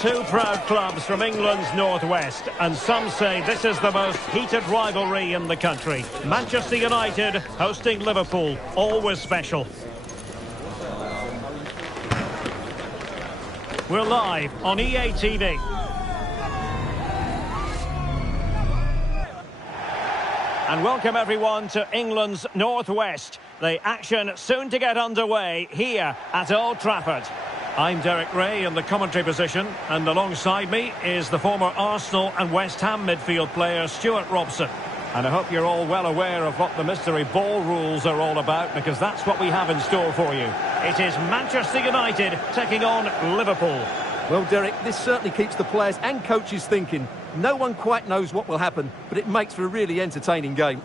Two proud clubs from England's northwest, and some say this is the most heated rivalry in the country. Manchester United hosting Liverpool, always special. We're live on EA TV. And welcome everyone to England's northwest. The action soon to get underway here at Old Trafford. I'm Derek Ray in the commentary position, and alongside me is the former Arsenal and West Ham midfield player Stuart Robson. And I hope you're all well aware of what the mystery ball rules are all about, because that's what we have in store for you. It is Manchester United taking on Liverpool. Well, Derek, this certainly keeps the players and coaches thinking. No one quite knows what will happen, but it makes for a really entertaining game.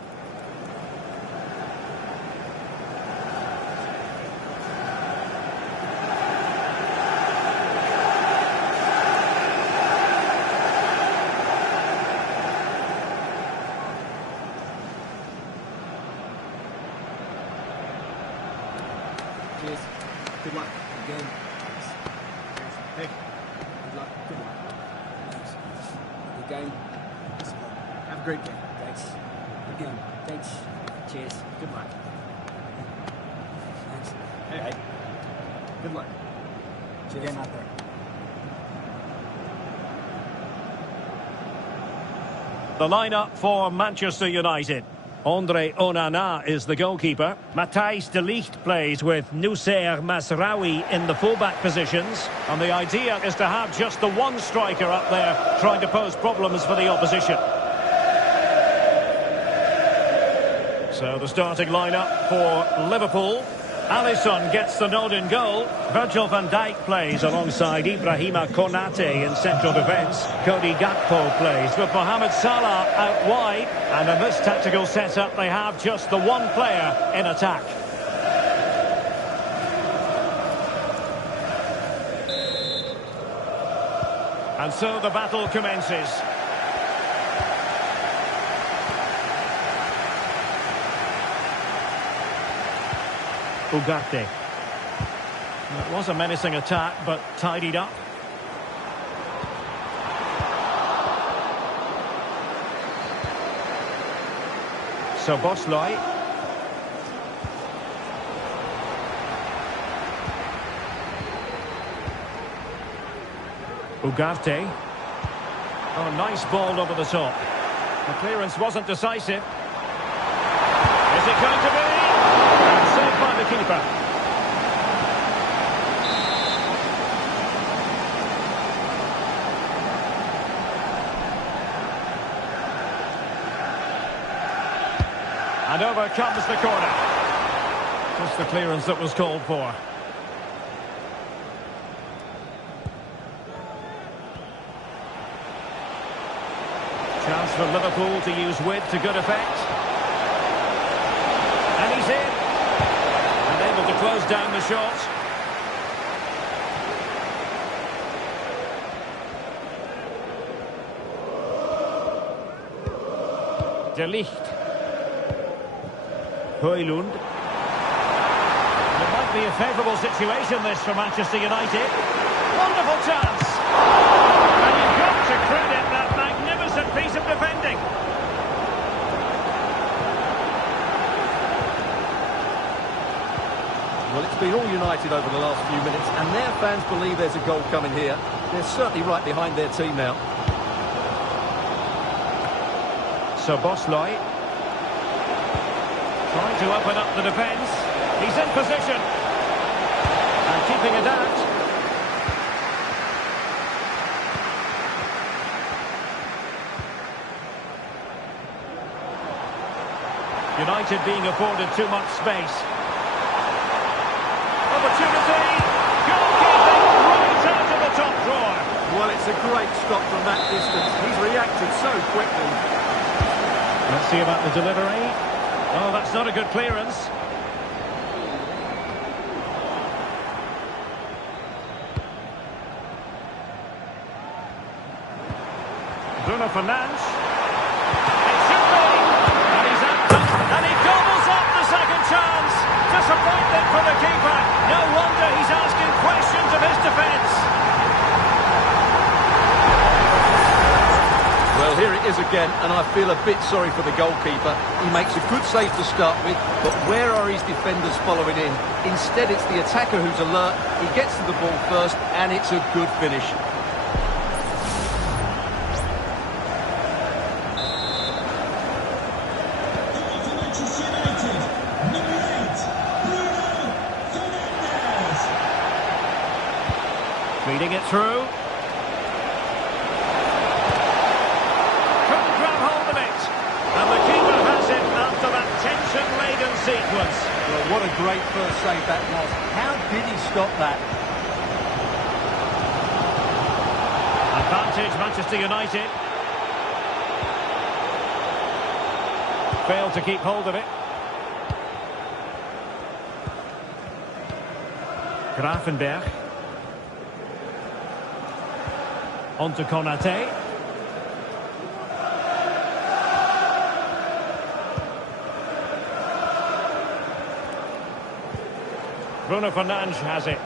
Cheers. Good luck. Again. Hey. Good luck. Good luck. Thanks. Good game. Have a great game. Thanks. Good game. Thanks. Cheers. Good luck. Thanks. Hey. Good luck. Cheers. Game out there. The lineup for Manchester United. Andre Onana is the goalkeeper. Matthijs de Ligt plays with Noussair Mazraoui in the fullback positions. And the idea is to have just the one striker up there trying to pose problems for the opposition. So the starting lineup for Liverpool. Alisson gets the nod in goal. Virgil van Dijk plays alongside Ibrahima Konate in central defence. Cody Gakpo plays with Mohamed Salah out wide. And in this tactical setup, they have just the one player in attack. And so the battle commences. Ugarte. It was a menacing attack, but tidied up. So Bosley. Ugarte. Oh, nice ball over the top. The clearance wasn't decisive. Is it going to be? Saved by the keeper. And over comes the corner. Just the clearance that was called for. Chance for Liverpool to use width to good effect. And he's in. Able to close down the shot. De Ligt. Højlund. It might be a favourable situation this for Manchester United. Wonderful chance. And you've got to credit that magnificent piece of defending. Well, it's been all United over the last few minutes, and their fans believe there's a goal coming here. They're certainly right behind their team now. So Bosley. Trying to open up the defence. He's in position. And keeping it out. United being afforded too much space. Opportunity. Goalkeeping right out of the top drawer. Well, it's a great stop from that distance. He's reacted so quickly. Let's see about the delivery. Oh, that's not a good clearance. Bruno Fernandes. It should be. And he's out. And he gobbles up the second chance. Disappointment for the keeper. No wonder he's asking questions of his defence. Well, here it is again, and I feel a bit sorry for the goalkeeper. He makes a good save to start with, but where are his defenders following in? Instead, it's the attacker who's alert. He gets to the ball first, and it's a good finish. Feeding it through. Couldn't grab hold of it. And the keeper has it after that tension-laden sequence. Well, what a great first save that was. How did he stop that? Advantage Manchester United. Failed to keep hold of it. Grafenberg. On to Konate. Bruno Fernandes has it.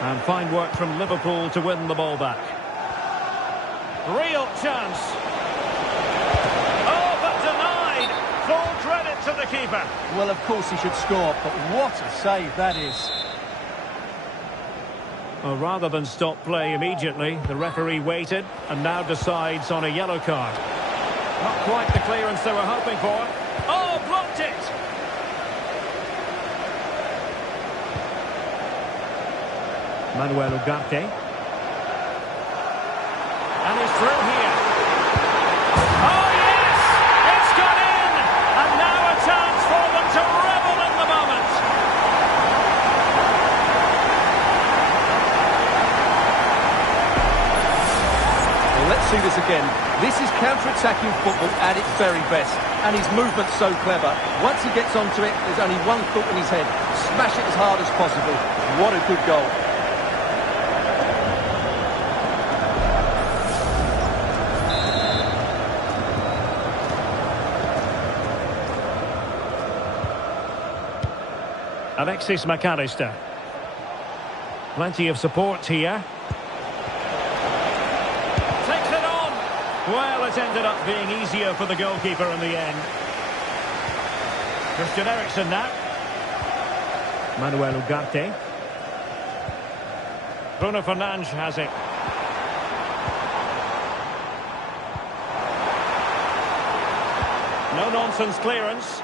And fine work from Liverpool to win the ball back. Real chance. Oh, but denied. Full credit to the keeper. Well, of course he should score, but what a save that is. Well, rather than stop play immediately, the referee waited and now decides on a yellow card. Not quite the clearance they were hoping for. Oh, blocked it! Manuel Ugarte. And he's through here. Oh, yes! It's gone in! And now a chance for them to revel in the moment. Let's see this again. This is counter-attacking football at its very best. And his movement's so clever. Once he gets onto it, there's only one thought in his head. Smash it as hard as possible. What a good goal. Alexis McAllister. Plenty of support here. Well, it ended up being easier for the goalkeeper in the end. Christian Eriksen now. Manuel Ugarte. Bruno Fernandes has it. No-nonsense clearance.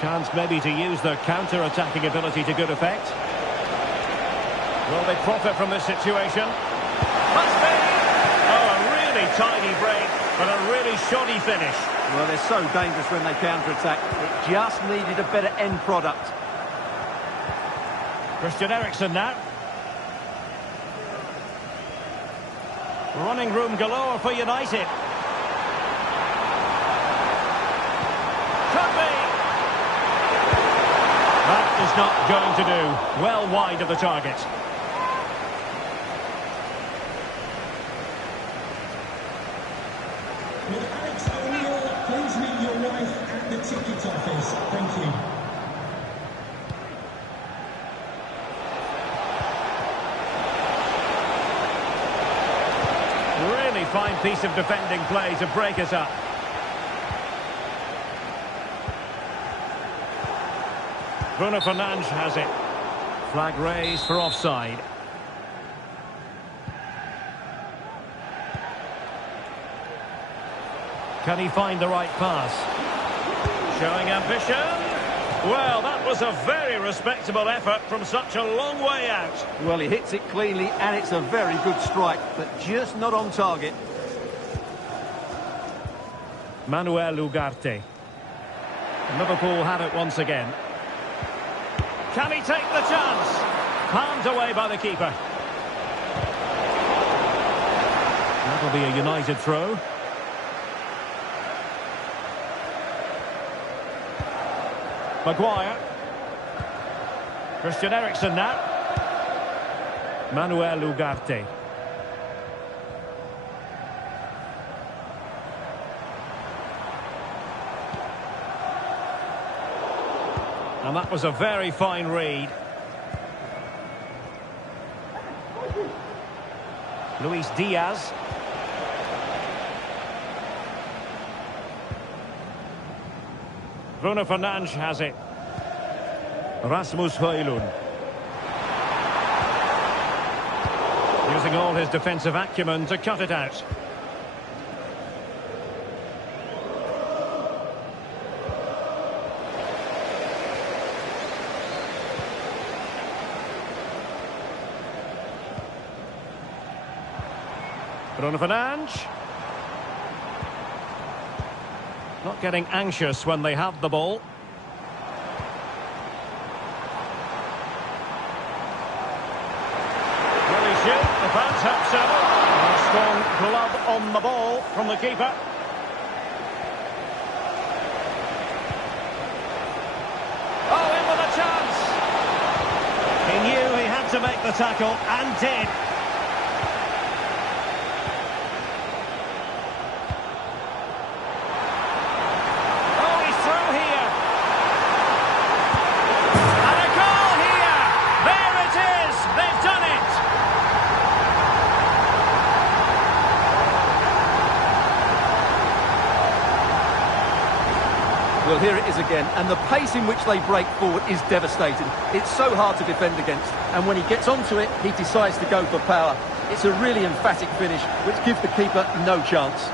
Chance maybe to use their counter-attacking ability to good effect. Will they profit from this situation? Must be! Oh, a really tidy break, but a really shoddy finish. Well, they're so dangerous when they counter-attack. It just needed a better end product. Christian Eriksen now. Running room galore for United. Could be! That is not going to do. Well wide of the target. Will Alex O'Neill please meet your wife at the ticket office? Thank you. Really fine piece of defending play to break us up. Bruno Fernandes has it. Flag raised for offside. Can he find the right pass? Showing ambition. Well, that was a very respectable effort from such a long way out. Well, he hits it cleanly, and it's a very good strike, but just not on target. Manuel Ugarte. Liverpool have it once again. Can he take the chance? Palmed away by the keeper. That'll be a United throw. Maguire. Christian Eriksen now. Manuel Ugarte. And that was a very fine read. Luis Diaz. Bruno Fernandes has it. Rasmus Højlund. Using all his defensive acumen to cut it out. Bruno Fernandes. Not getting anxious when they have the ball. Will he shoot? The fans hope so. A strong glove on the ball from the keeper. Oh, in with a chance. He knew he had to make the tackle and did. Well, here it is again, and the pace in which they break forward is devastating. It's so hard to defend against, and when he gets onto it, he decides to go for power. It's a really emphatic finish, which gives the keeper no chance.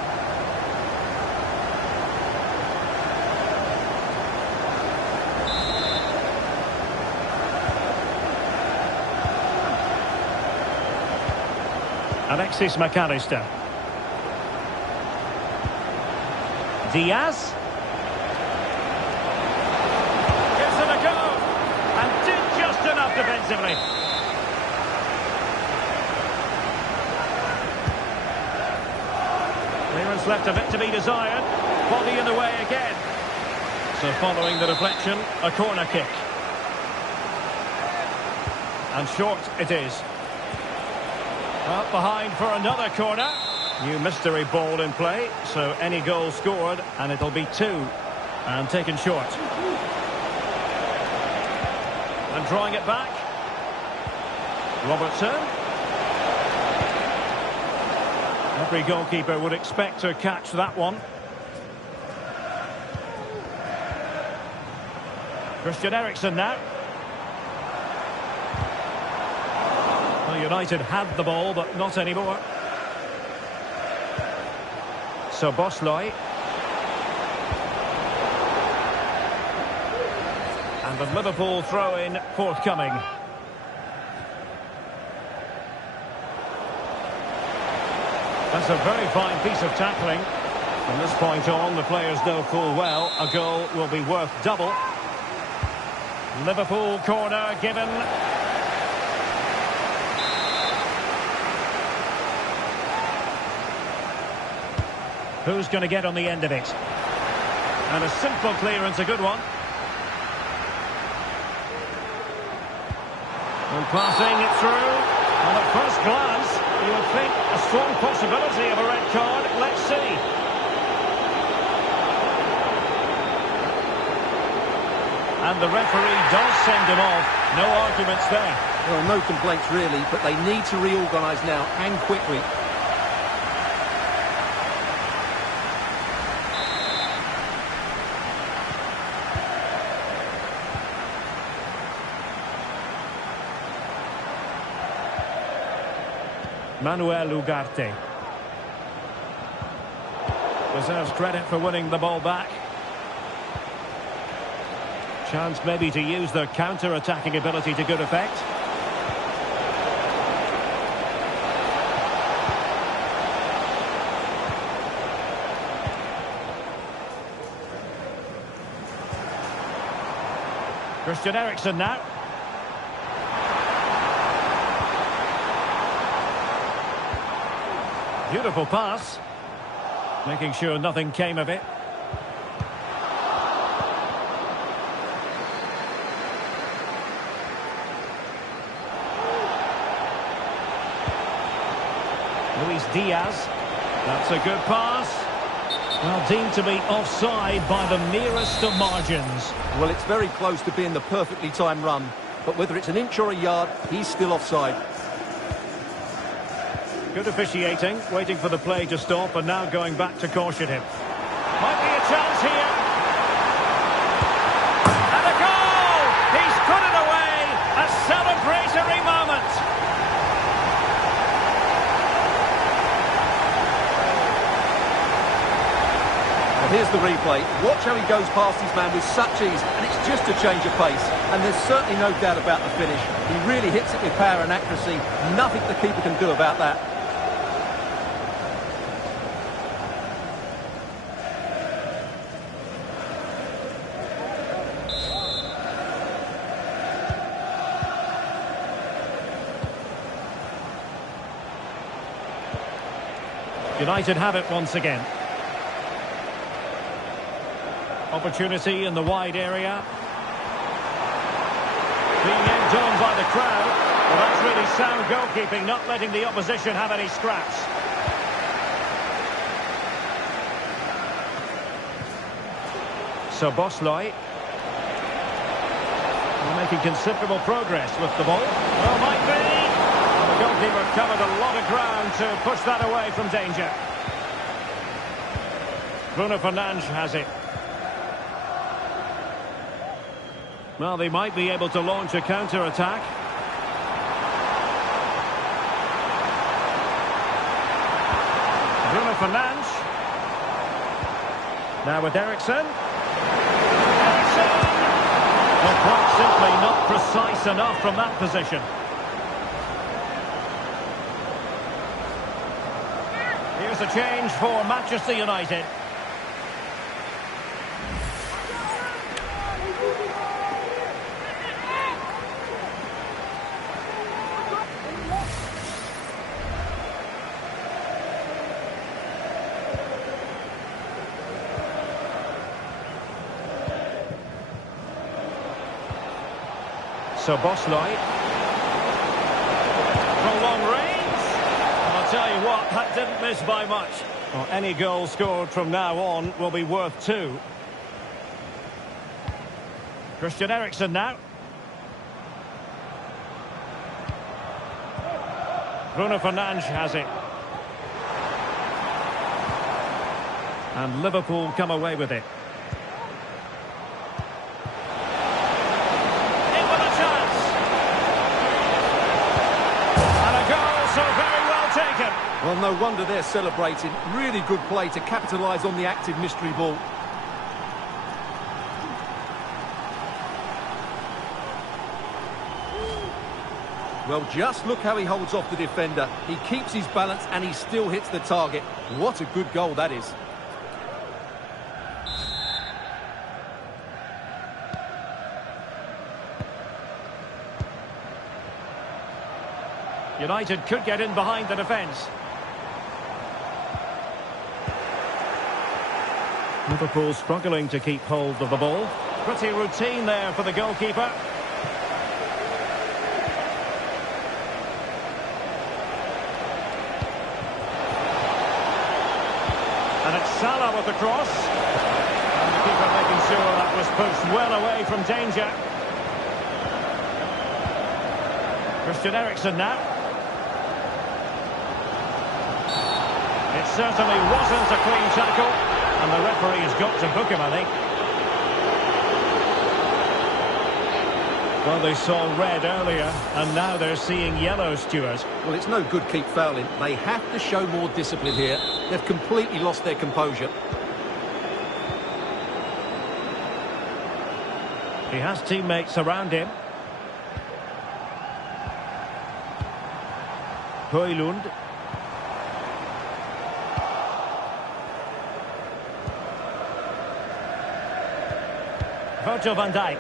Alexis McAllister. Diaz. Defensively. Clearance left a bit to be desired. Body in the way again. So following the deflection, a corner kick. And short it is. Up behind for another corner. New mystery ball in play, so any goal scored and it'll be 2. And taken short. And drawing it back. Robertson. Every goalkeeper would expect to catch that one. Christian Eriksen now. Well, United had the ball, but not anymore. So Bosley. And the Liverpool throw-in forthcoming. That's a very fine piece of tackling. From this point on, the players know full well a goal will be worth double. Liverpool corner given. Who's going to get on the end of it? And a simple clearance, a good one. And passing it through. And at first glance, you would think a strong possibility of a red card. Let's see. And the referee does send him off. No arguments there. Well, no complaints really, but they need to reorganise now and quickly. Manuel Ugarte deserves credit for winning the ball back. Chance maybe to use their counter-attacking ability to good effect. Christian Eriksen now. Beautiful pass. Making sure nothing came of it. Luis Diaz. That's a good pass. Well, deemed to be offside by the merest of margins. Well, it's very close to being the perfectly timed run, but whether it's an inch or a yard, he's still offside. Good officiating, waiting for the play to stop and now going back to caution him. Might be a chance here. And a goal! He's put it away! A celebratory moment! Well, here's the replay. Watch how he goes past his man with such ease, and it's just a change of pace. And there's certainly no doubt about the finish. He really hits it with power and accuracy. Nothing the keeper can do about that. United have it once again. Opportunity in the wide area. Being egged on by the crowd. Well, that's really sound goalkeeping, not letting the opposition have any scraps. So Bosley. Making considerable progress with the ball. Well, might be. The goalkeeper covered a lot of ground to push that away from danger. Bruno Fernandes has it. Well, they might be able to launch a counter-attack. Bruno Fernandes. Now with Eriksen. Eriksen! Well, quite simply not precise enough from that position. Here's a change for Manchester United. So Bosley. From long range. And I'll tell you what, that didn't miss by much. Well, any goal scored from now on will be worth 2. Christian Eriksen now. Bruno Fernandes has it. And Liverpool come away with it. Well, no wonder they're celebrating. Really good play to capitalise on the active mystery ball. Well, just look how he holds off the defender. He keeps his balance and he still hits the target. What a good goal that is. United could get in behind the defence. Liverpool struggling to keep hold of the ball. Pretty routine there for the goalkeeper. And it's Salah with the cross. And the keeper making sure that was pushed well away from danger. Christian Eriksen now. It certainly wasn't a clean tackle. And the referee has got to book him, I think. Well, they saw red earlier, and now they're seeing yellow, Stuart. Well, it's no good keep fouling. They have to show more discipline here. They've completely lost their composure. He has teammates around him. Højlund. Virgil van Dijk.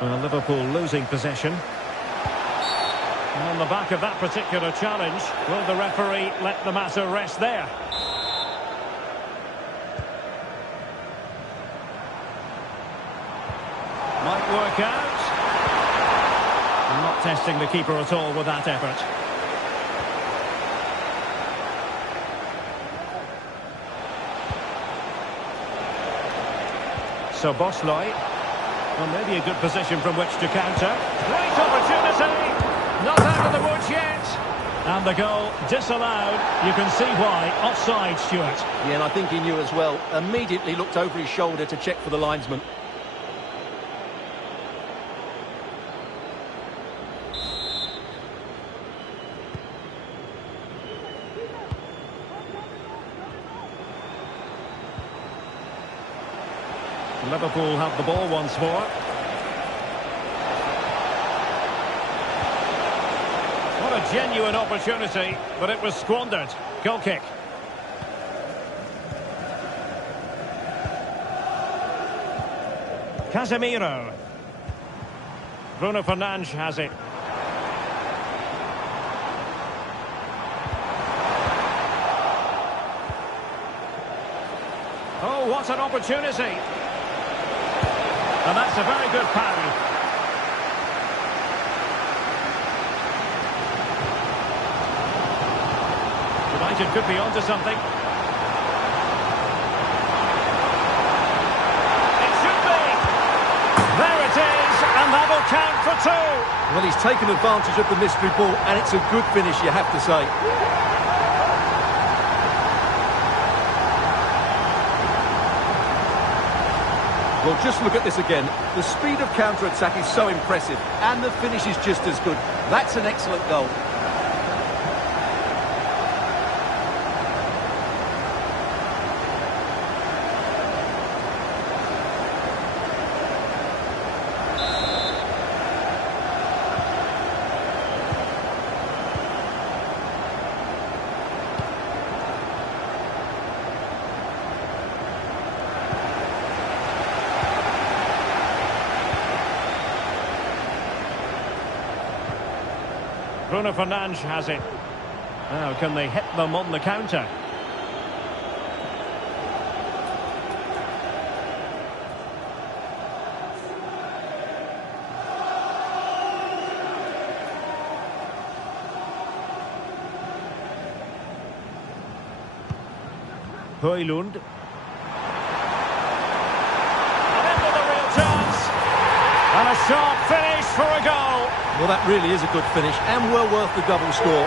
Well, Liverpool losing possession. And on the back of that particular challenge, will the referee let the matter rest there? Might work out. Not testing the keeper at all with that effort. So Bosley, well, maybe a good position from which to counter. Great opportunity! Not out of the woods yet. And the goal disallowed. You can see why. Offside, Stuart. Yeah, and I think he knew as well. Immediately looked over his shoulder to check for the linesman. Liverpool have the ball once more. What a genuine opportunity, but it was squandered. Goal kick. Casemiro. Bruno Fernandes has it. Oh, what an opportunity. And that's a very good parry. United could be onto something. It should be. There it is, and that'll count for two. Well, he's taken advantage of the mystery ball, and it's a good finish, you have to say. Well, just look at this again. The speed of counter-attack is so impressive, and the finish is just as good. That's an excellent goal. Bruno Fernandes has it. Now, can they hit them on the counter? Højlund. And into the real chance. And a sharp finish for a goal. Well, that really is a good finish and well worth the double score.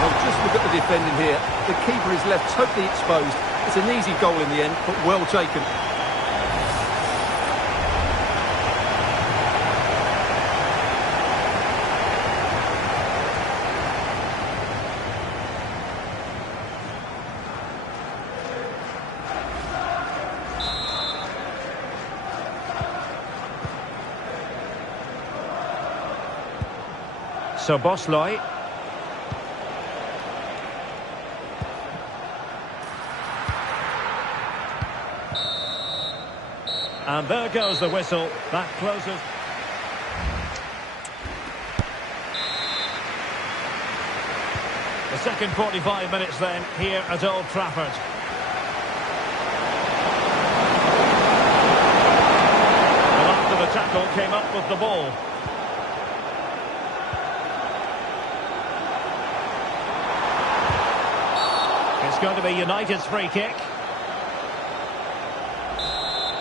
Well, just look at the defending here. The keeper is left totally exposed. It's an easy goal in the end, but well taken. So Bosley. And there goes the whistle. That closes. The second 45 minutes then here at Old Trafford. And after the tackle came up with the ball. It's going to be United's free kick.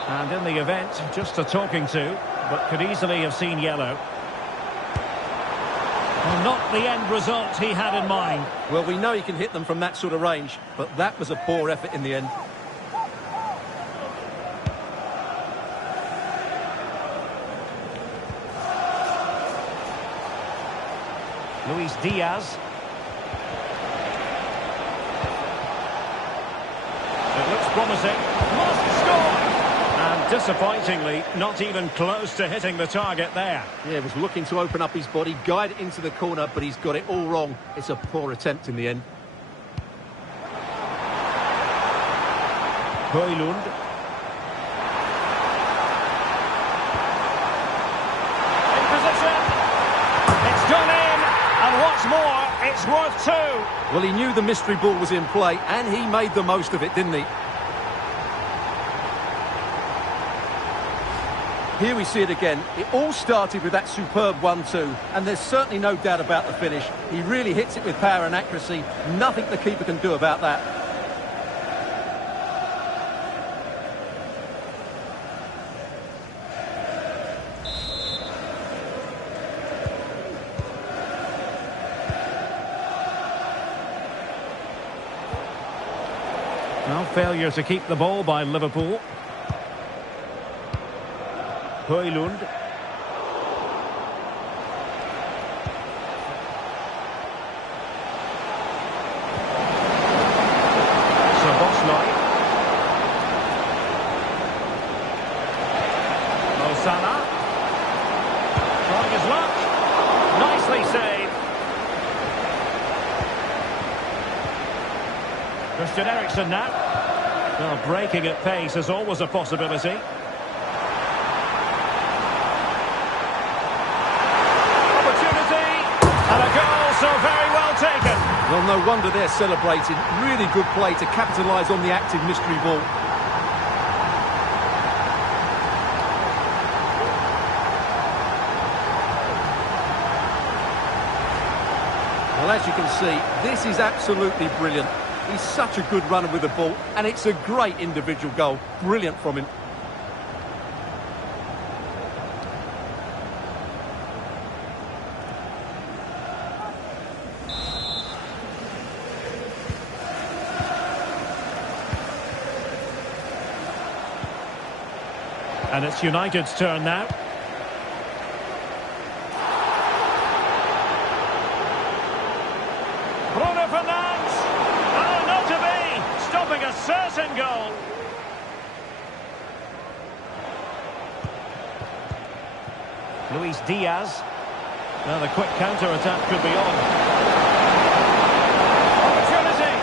And in the event, just a talking to, but could easily have seen yellow. Well, not the end result he had in mind. Well, we know he can hit them from that sort of range, but that was a poor effort in the end. Luis Diaz. It looks promising. Must score! And disappointingly, not even close to hitting the target there. Yeah, was looking to open up his body, guide it into the corner, but he's got it all wrong. It's a poor attempt in the end. Højlund. In position. It's gone in. And what's more, it's worth two. Well, he knew the mystery ball was in play, and he made the most of it, didn't he? Here we see it again. It all started with that superb 1-2, and there's certainly no doubt about the finish. He really hits it with power and accuracy. Nothing the keeper can do about that. Well, failure to keep the ball by Liverpool. Højlund. Szoboszlai. Mo Salah. Trying his luck. Nicely saved. Christian Eriksen now. Well, breaking at pace is always a possibility. And a goal, so very well taken. Well, no wonder they're celebrating. Really good play to capitalise on the active mystery ball. Well, as you can see, this is absolutely brilliant. He's such a good runner with the ball, and it's a great individual goal. Brilliant from him. And it's United's turn now. Bruno Fernandes! Oh, not to be! Stopping a certain goal. Luis Diaz. Now the quick counter-attack could be on. Opportunity!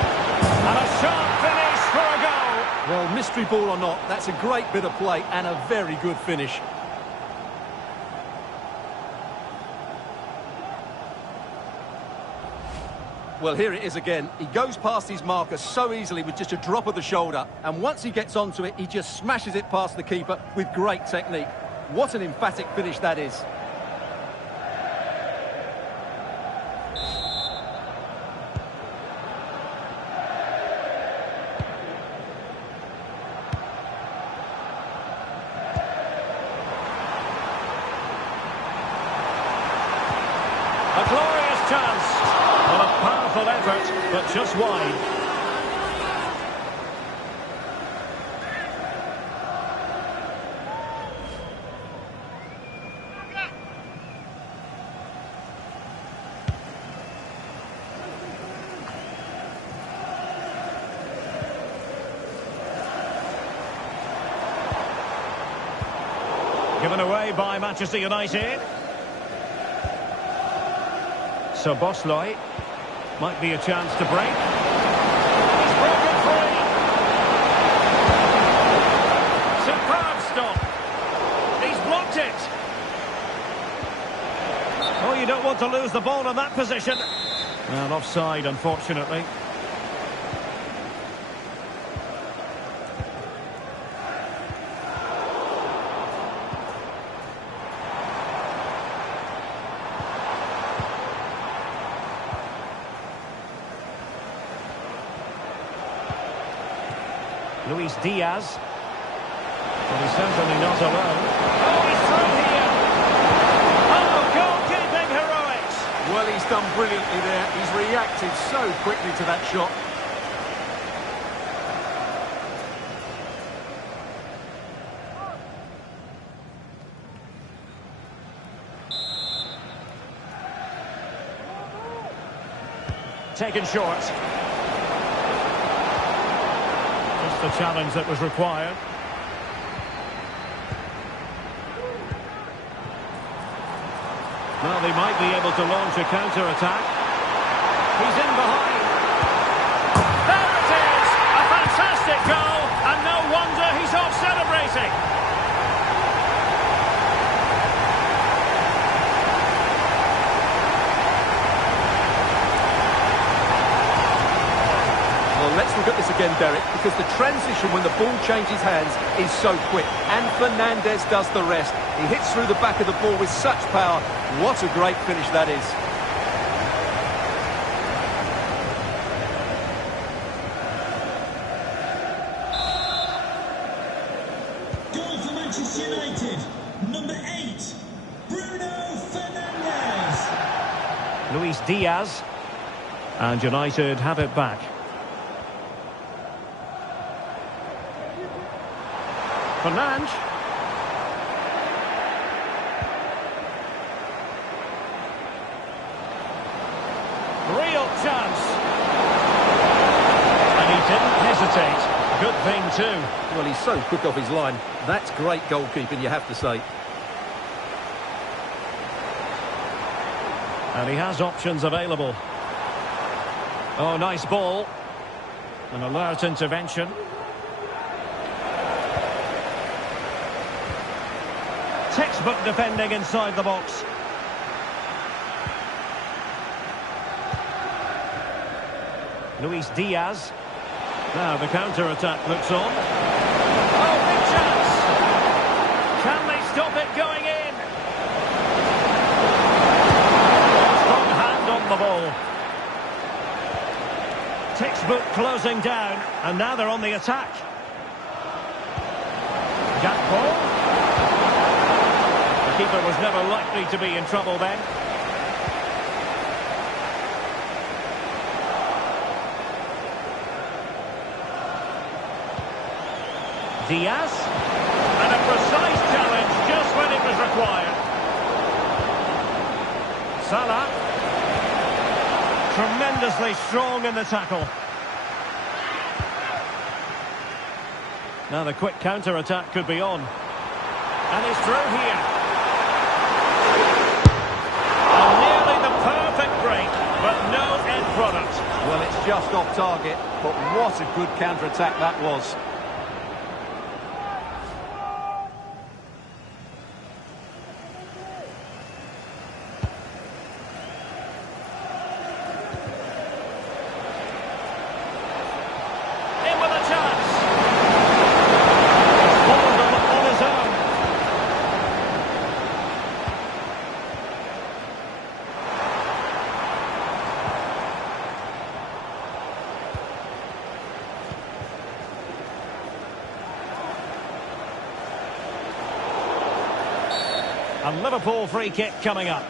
And a sharp finish for a goal. Well, mystery ball or not, that's a great bit of play and a very good finish. Well, here it is again. He goes past his marker so easily with just a drop of the shoulder. And once he gets onto it, he just smashes it past the keeper with great technique. What an emphatic finish that is. A glorious chance. Well, a powerful effort, but just wide. Given away by Manchester United. Szoboszlai. Might be a chance to break. He's broken free. Superb stop. He's blocked it. Oh, you don't want to lose the ball in that position. Well, offside, unfortunately. Luis Diaz. But he's certainly not alone. Oh, he's through here. Oh, goalkeeping heroics. Well, he's done brilliantly there. He's reacted so quickly to that shot. Taken short. The challenge that was required. Well, they might be able to launch a counter-attack. He's in behind. There it is! A fantastic goal, and no wonder he's off celebrating. Well, Well, let's look at this again, Derek, because the transition when the ball changes hands is so quick. And Fernandes does the rest. He hits through the back of the ball with such power. What a great finish that is. Goal for Manchester United, number 8, Bruno Fernandes. Luis Diaz. And United have it back. Fernandes. Real chance. And he didn't hesitate. Good thing too. Well, he's so quick off his line. That's great goalkeeping, you have to say. And he has options available. Oh, nice ball. An alert intervention. Textbook defending inside the box. Luis Diaz. Now the counter-attack looks on. Oh, big chance! Can they stop it going in? Strong hand on the ball. Textbook closing down, and now they're on the attack. Gakpo. The keeper was never likely to be in trouble then. Diaz. And a precise challenge just when it was required. Salah. Tremendously strong in the tackle. Now the quick counter-attack could be on. And he's through here. And nearly the perfect break, but no end product. Well, it's just off target, but what a good counter-attack that was. A Liverpool free kick coming up.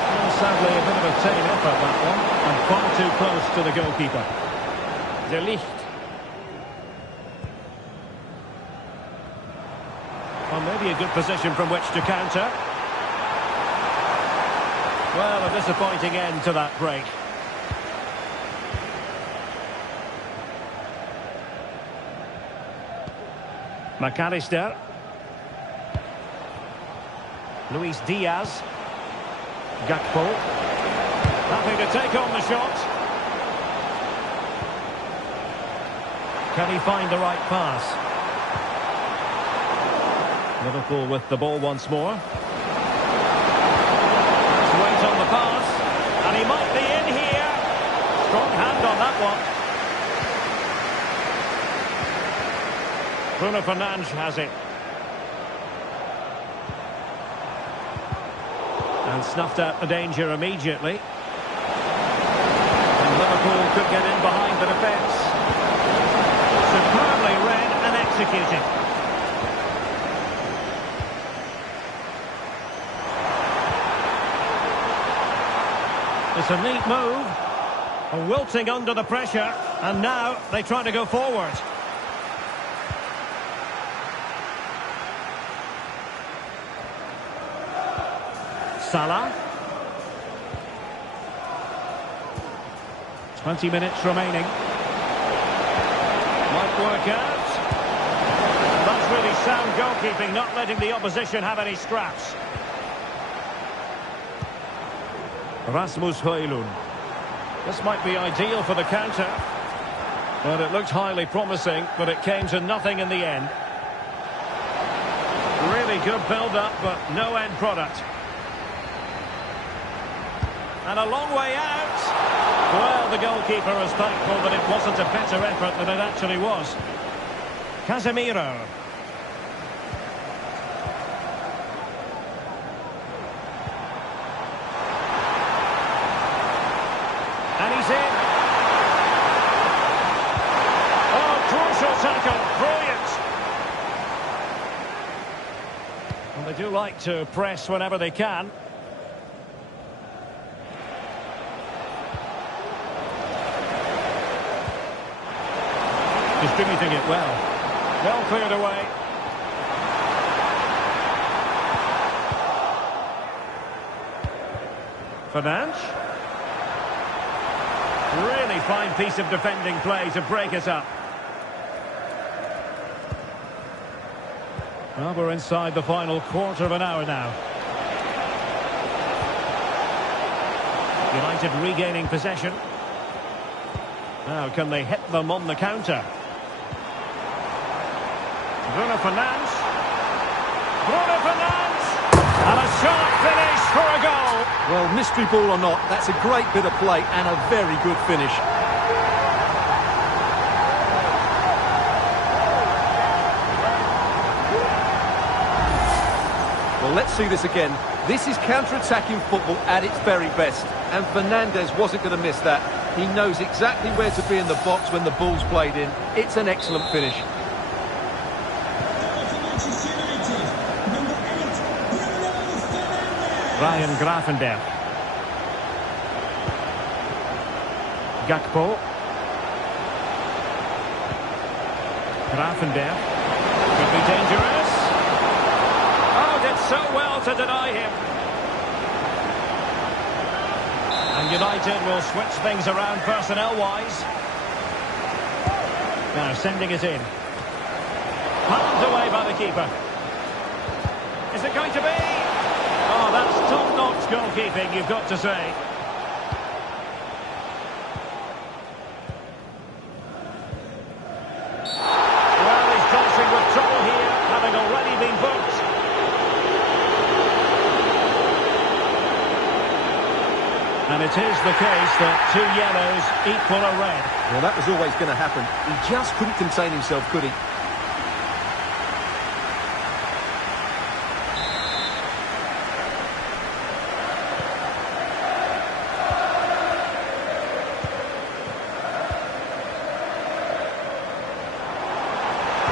Well, sadly, a bit of a tame effort, that one. And far too close to the goalkeeper. De Ligt. Well, maybe a good position from which to counter. Well, a disappointing end to that break. McAllister. Luis Diaz. Gakpo. Happy to take on the shot. Can he find the right pass? Liverpool with the ball once more. Let's wait on the pass. And he might be in here. Strong hand on that one. Bruno Fernandes has it. And snuffed out the danger immediately. And Liverpool could get in behind the defence. Superbly read and executed. It's a neat move. Wilting under the pressure. And now they try to go forward. Salah. 20 minutes remaining. Might work out. That's really sound goalkeeping, not letting the opposition have any scraps. Rasmus Højlund. This might be ideal for the counter. But it looked highly promising, but it came to nothing in the end. Really Really good build-up, but no end product. And a long way out. Well, the goalkeeper is thankful that it wasn't a better effort than it actually was. Casemiro. And he's in. Oh, crucial tackle. Brilliant. Well, they do like to press whenever they can. Distributing it well. Well cleared away. Fernandes. Really fine piece of defending play to break it up. Well, we're inside the final quarter of an hour now. United regaining possession. Now, can they hit them on the counter? Bruno Fernandes. Bruno Fernandes! And a sharp finish for a goal. Well, mystery ball or not, that's a great bit of play and a very good finish. Well, let's see this again. This is counter-attacking football at its very best. And Fernandes wasn't going to miss that. He knows exactly where to be in the box when the ball's played in. It's an excellent finish. Ryan Gravenberch. Gakpo. Gravenberch. Could be dangerous. Oh, did so well to deny him. And United will switch things around personnel-wise. Now sending it in. Palmed away by the keeper. Is it going to be? Oh, that's top-notch goalkeeping, you've got to say. Well, he's dodging with trouble here, having already been booked. And it is the case that 2 yellows equal a red. Well, that was always going to happen. He just couldn't contain himself, could he?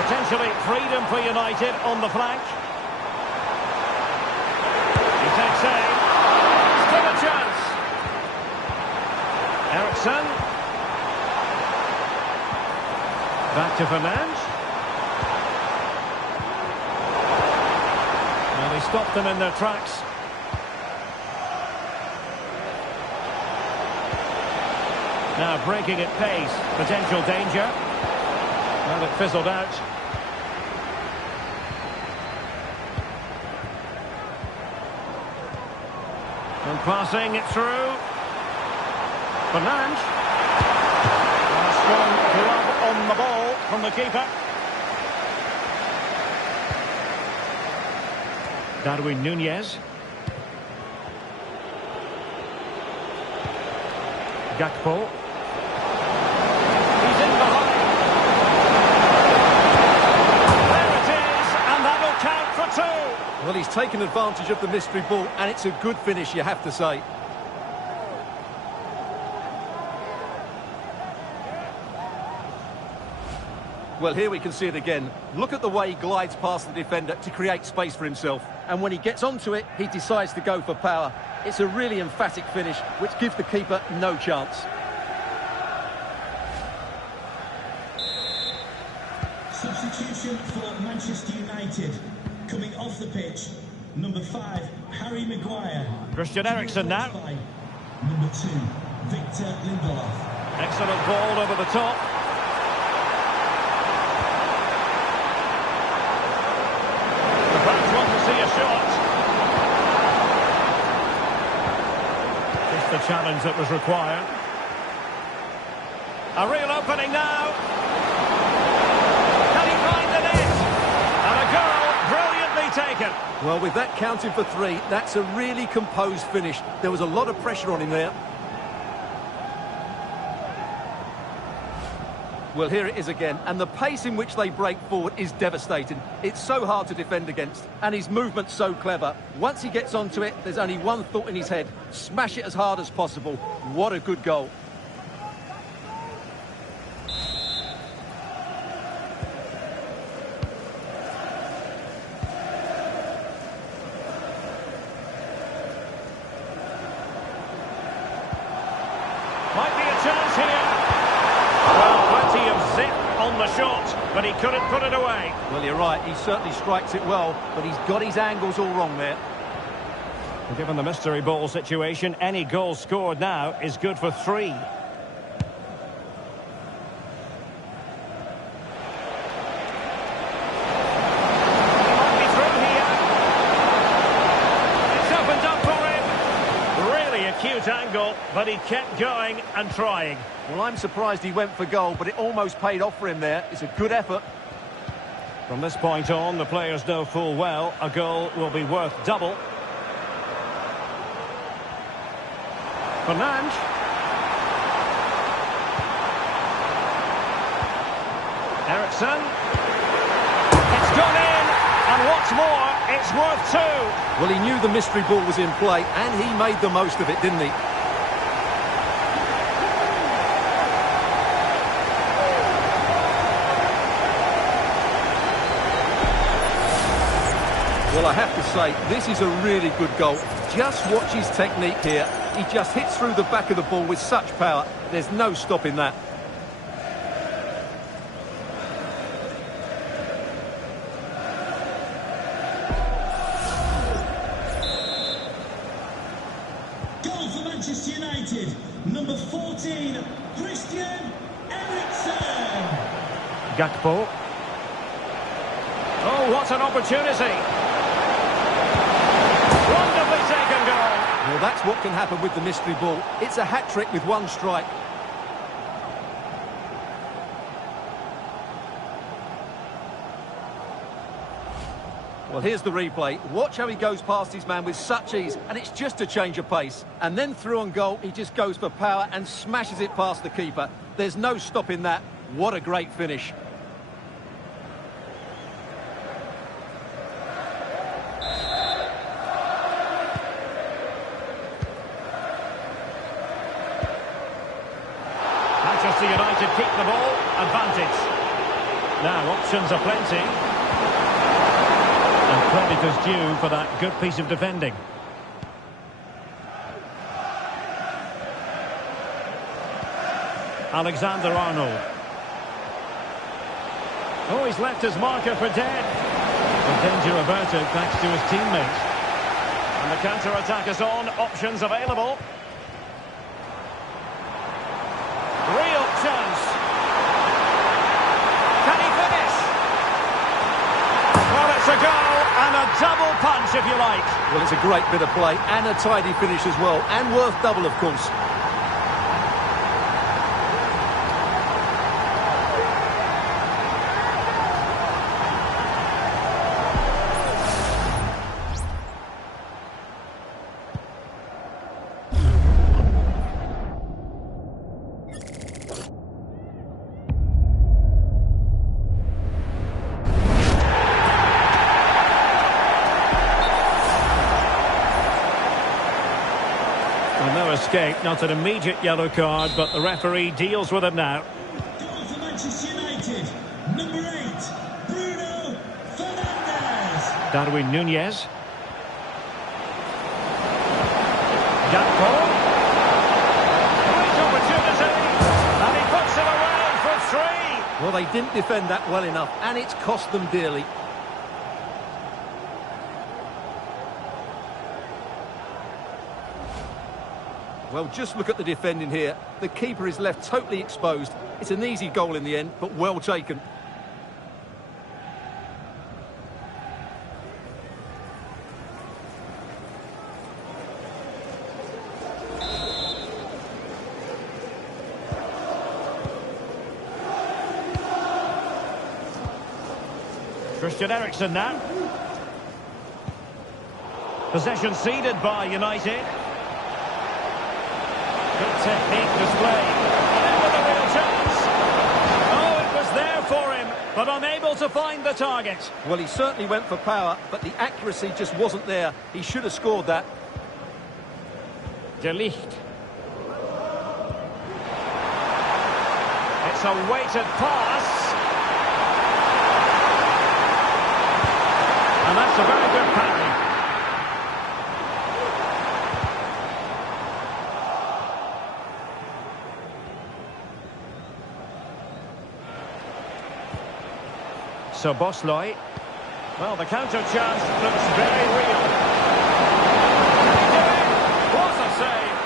Potentially freedom for United on the flank. He takes aim. Still a chance. Eriksson. Back to Fernandes. Well, he stopped them in their tracks. Now breaking at pace. Potential danger. Well, it fizzled out. And passing it through. Fernandes. A strong glove on the ball from the keeper. Darwin Núñez. Gakpo. He's in behind. There it is, and that'll count for 2. Well, he's taken advantage of the mystery ball, and it's a good finish, you have to say. Well, here we can see it again. Look at the way he glides past the defender to create space for himself. And when he gets onto it, he decides to go for power. It's a really emphatic finish, which gives the keeper no chance. Substitution for Manchester United. Coming off the pitch, number 5, Harry Maguire. Christian Eriksen now. Number 2, Victor Lindelof. Excellent ball over the top. The fans want to see a shot. Just the challenge that was required. A real opening now. Can he find the net? And a goal brilliantly taken. Well, with that counting for 3, that's a really composed finish. There was a lot of pressure on him there. Well, here it is again, and the pace in which they break forward is devastating. It's so hard to defend against, and his movement's so clever. Once he gets onto it, there's only one thought in his head: smash it as hard as possible. What a good goal. Might be a chance here. Well, plenty of zip on the shot, but he couldn't put it away. Well, you're right, he certainly strikes it well, but he's got his angles all wrong there. Given the mystery ball situation, any goal scored now is good for 3. Might be through here. It's opened up for him. Really a cute angle, but he kept going and trying. Well, I'm surprised he went for goal, but it almost paid off for him there. It's a good effort. From this point on, the players know full well a goal will be worth double. Fernandes. Ericsson. It's gone in, and what's more, it's worth 2. Well, he knew the mystery ball was in play, and he made the most of it, didn't he? Well, I have to say, this is a really good goal. Just watch his technique here. He just hits through the back of the ball with such power. There's no stopping that. Goal for Manchester United, number 14, Christian Eriksen. Gakpo. Oh, what an opportunity. Wonderfully taken goal. Well, that's what can happen with the mystery ball. It's a hat-trick with one strike. Well, here's the replay. Watch how he goes past his man with such ease, and it's just a change of pace. And then through on goal, he just goes for power and smashes it past the keeper. There's no stopping that. What a great finish. Manchester United keep the ball, advantage. Now options are plenty. And credit is due for that good piece of defending. Alexander-Arnold. Oh, he's left his marker for dead. The danger averted thanks to his teammates. And the counter-attack is on, options available. Real chance. Can he finish? Well, it's a goal and a double punch, if you like. Well, it's a great bit of play and a tidy finish as well, and worth double, of course. No escape, not an immediate yellow card, but the referee deals with it now. Goal for Manchester United, number 8, Bruno Fernandes. Darwin Núñez. Gakpo. Great opportunity, and he puts it away for 3. Well, they didn't defend that well enough, and it's cost them dearly. Well, just look at the defending here. The keeper is left totally exposed. It's an easy goal in the end, but well taken. Christian Eriksen now. Possession ceded by United. Good technique displayed. And in with a real chance. Oh, it was there for him, but unable to find the target. Well, he certainly went for power, but the accuracy just wasn't there. He should have scored that. De Ligt. It's a weighted pass. And that's a very good parry. So Bosloy. Well, the counter chance looks very real. Can he do it? What a save!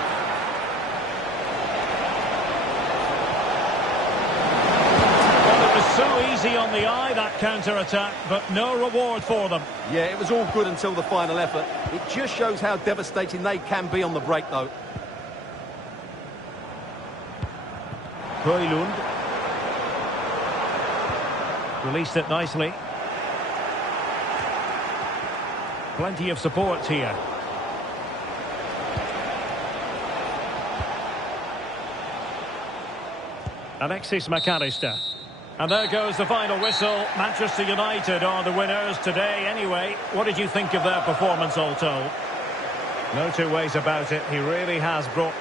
Well, it was so easy on the eye, that counter-attack, but no reward for them. Yeah, it was all good until the final effort. It just shows how devastating they can be on the break, though. Højlund. Released it nicely. Plenty of support here. Alexis McAllister. And there goes the final whistle. Manchester United are the winners today anyway. What did you think of their performance all told? No two ways about it. He really has brought...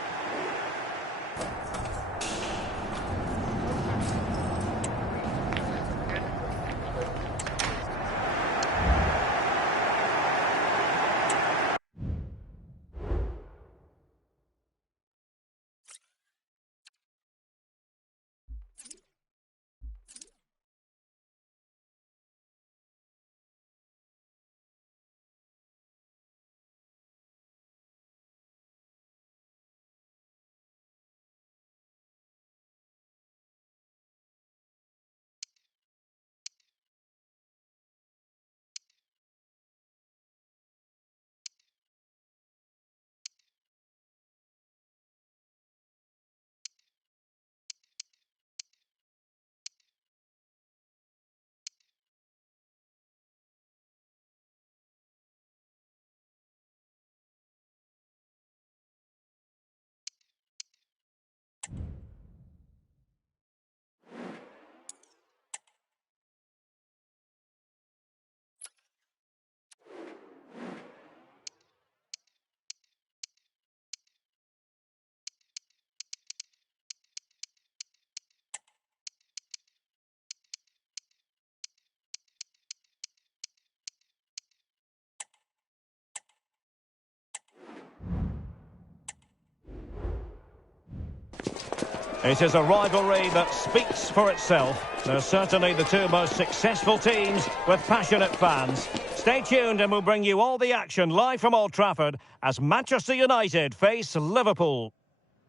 It is a rivalry that speaks for itself. They're certainly the two most successful teams with passionate fans. Stay tuned and we'll bring you all the action live from Old Trafford as Manchester United face Liverpool.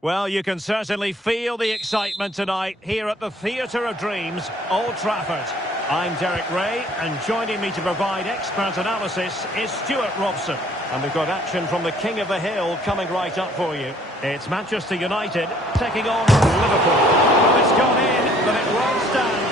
Well, you can certainly feel the excitement tonight here at the Theatre of Dreams, Old Trafford. I'm Derek Ray, and joining me to provide expert analysis is Stuart Robson. And we've got action from the King of the Hill coming right up for you. It's Manchester United taking on Liverpool. Well, it's gone in, but it won't stand.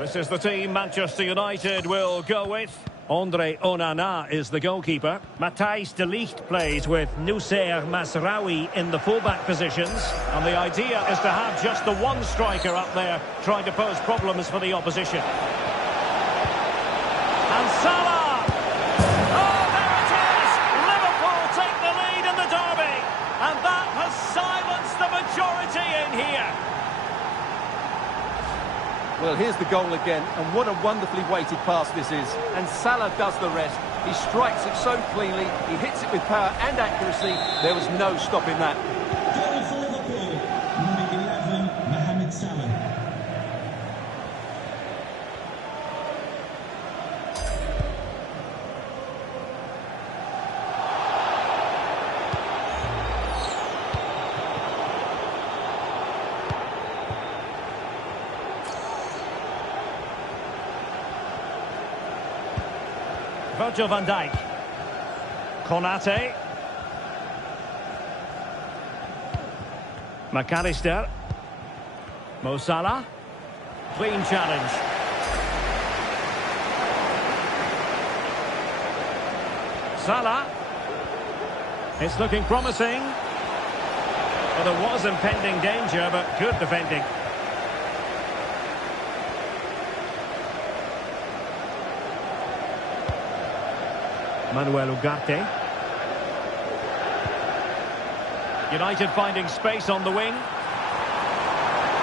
This is the team Manchester United will go with. Andre Onana is the goalkeeper. Matthijs de Ligt plays with Noussair Mazraoui in the fullback positions. And the idea is to have just the one striker up there trying to pose problems for the opposition. And Salah! Oh, there it is! Liverpool take the lead in the derby. And that has silenced the majority in here. Well, here's the goal again, and what a wonderfully weighted pass this is. And Salah does the rest. He strikes it so cleanly, he hits it with power and accuracy. There was no stopping that. Goal for Liverpool, number 11, Mohamed Salah. Virgil van Dijk. Konate. McAllister. Mo Salah. Clean challenge. Salah. It's looking promising. Well, there was impending danger, but good defending. Manuel Ugarte. United finding space on the wing.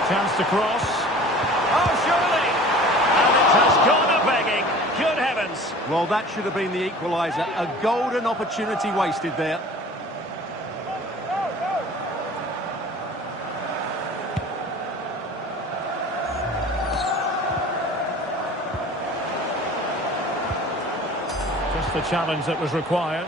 Chance to cross. Oh, surely! And it has gone a-begging. Good heavens. Well, that should have been the equaliser. A golden opportunity wasted there. Just the challenge that was required.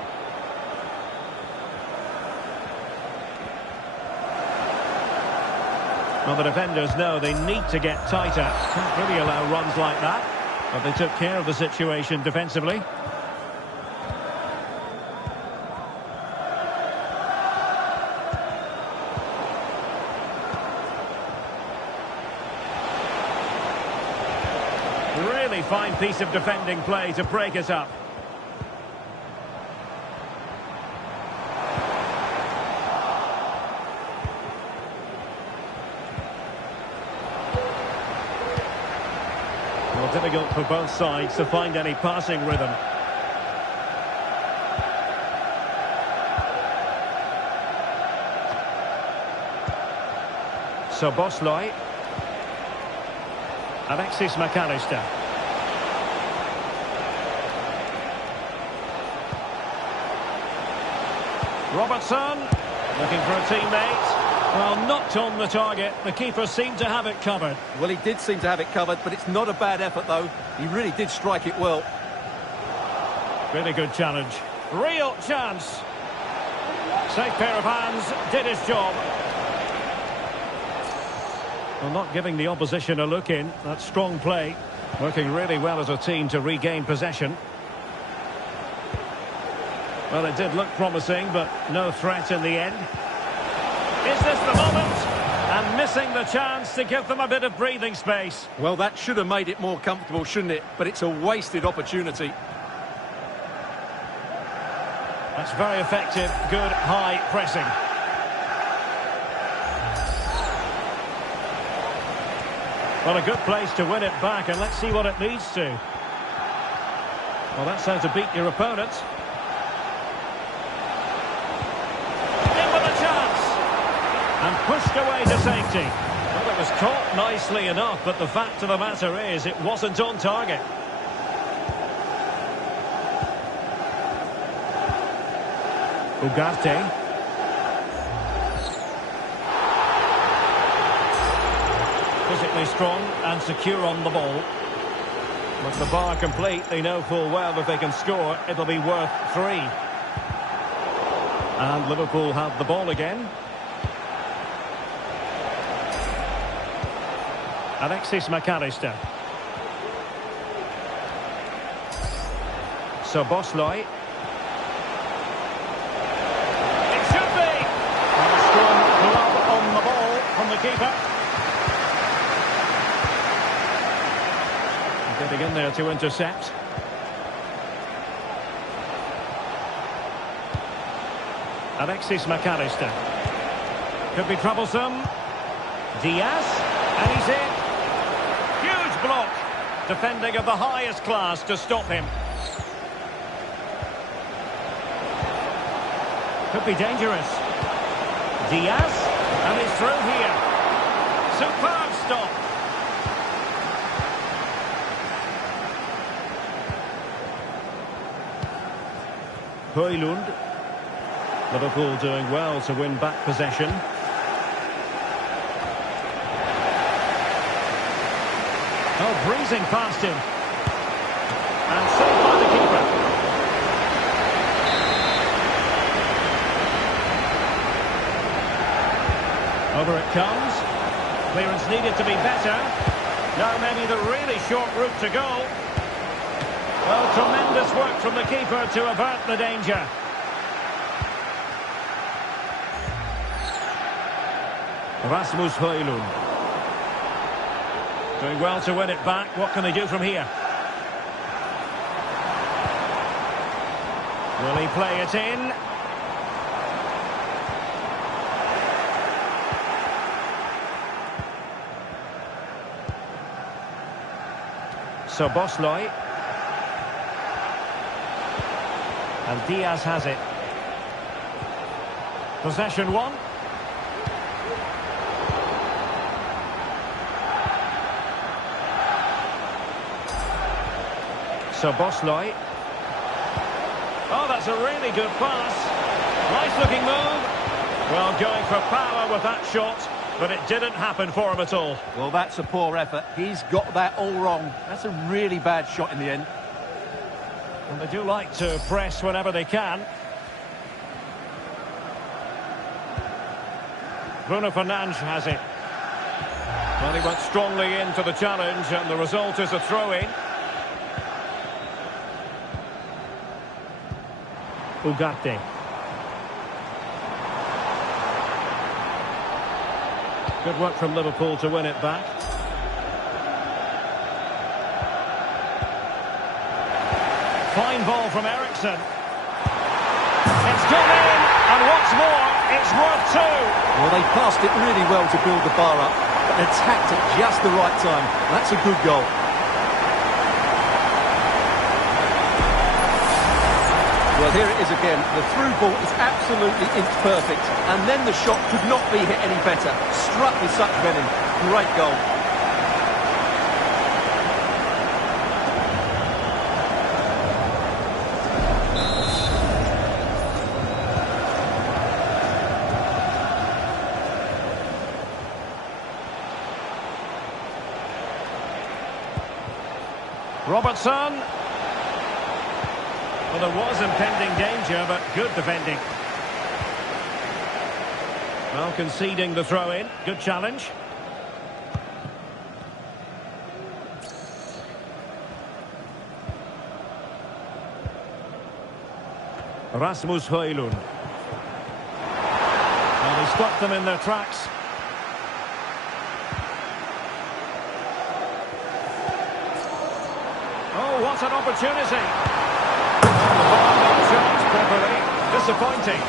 Well, the defenders know they need to get tighter. Can't really allow runs like that. But they took care of the situation defensively. Really fine piece of defending play to break us up. Well, difficult for both sides to find any passing rhythm. So Bosley. Alexis McAllister. Robertson, looking for a teammate. Well, knocked on the target. The keeper seemed to have it covered. Well, he did seem to have it covered, but it's not a bad effort, though. He really did strike it well. Really good challenge. Real chance. Safe pair of hands, did his job. Well, not giving the opposition a look in. That's strong play. Working really well as a team to regain possession. Well, it did look promising, but no threat in the end. Is this the moment? And missing the chance to give them a bit of breathing space. Well, that should have made it more comfortable, shouldn't it? But it's a wasted opportunity. That's very effective. Good high pressing. Well, a good place to win it back, and let's see what it leads to. Well, that's how to beat your opponent. In with a chance. And pushed away to safety. Well, it was caught nicely enough, but the fact of the matter is it wasn't on target. Ugarte. Physically strong and secure on the ball. With the bar complete, they know full well if they can score, it'll be worth 3. And Liverpool have the ball again. Alexis McAllister. So Bosley. It should be! And a strong glove on the ball from the keeper. Getting in there to intercept. Alexis McAllister. Could be troublesome. Diaz. And he's in. Huge block. Defending of the highest class to stop him. Could be dangerous. Diaz. And he's through here. Superb stop. Højlund. Liverpool doing well to win back possession. Oh, breezing past him. And saved by the keeper. Over it comes. Clearance needed to be better. Now maybe the really short route to go. Well, tremendous work from the keeper to avert the danger. Rasmus Højlund. Doing well to win it back. What can they do from here? Will he play it in? So Bosley. And Diaz has it. Possession one. So Bosley. Oh, that's a really good pass. Nice looking move. Well, going for power with that shot, but it didn't happen for him at all. Well, that's a poor effort. He's got that all wrong. That's a really bad shot in the end. And they do like to press whenever they can. Bruno Fernandes has it. Well, he went strongly into the challenge, and the result is a throw-in. Ugarte. Good work from Liverpool to win it back. Fine ball from Ericsson. It's gone in, and what's more, it's worth two. Well, they passed it really well to build the bar up, but they tapped at just the right time. That's a good goal. Well, here it is again. The through ball is absolutely inch perfect, and then the shot could not be hit any better. Struck with such venom. Great goal. Robertson. Well, there was impending danger, but good defending. Well, conceding the throw-in. Good challenge. Rasmus Højlund. And he stopped them in their tracks. Oh, what an opportunity! Shots properly. Disappointing.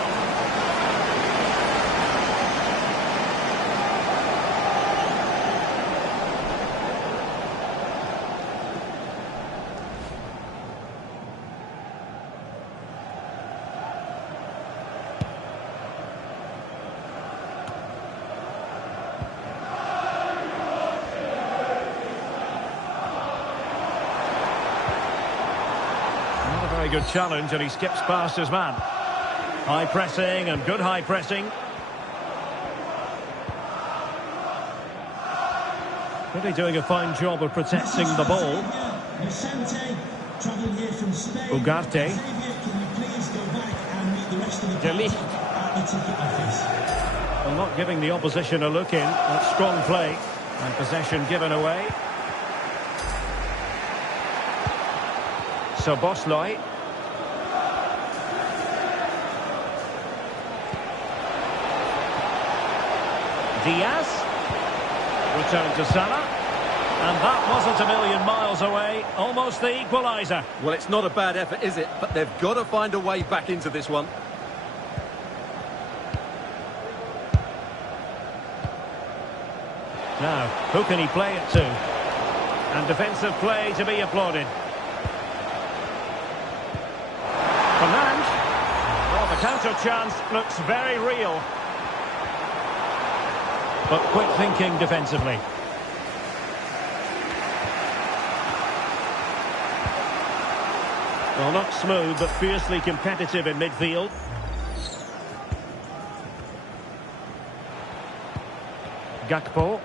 Very good challenge, and he skips past his man. High pressing and good high pressing. Really doing a fine job of protecting the ball. Ugarte. Well, not giving the opposition a look in. That's strong play. And possession given away. So Bosley. Diaz. Return to Salah. And that wasn't a million miles away. Almost the equaliser. Well, it's not a bad effort, is it? But they've got to find a way back into this one. Now, who can he play it to? And defensive play to be applauded. Fernandes. Well, the counter chance looks very real. But quick thinking defensively. Well, not smooth, but fiercely competitive in midfield. Gakpo.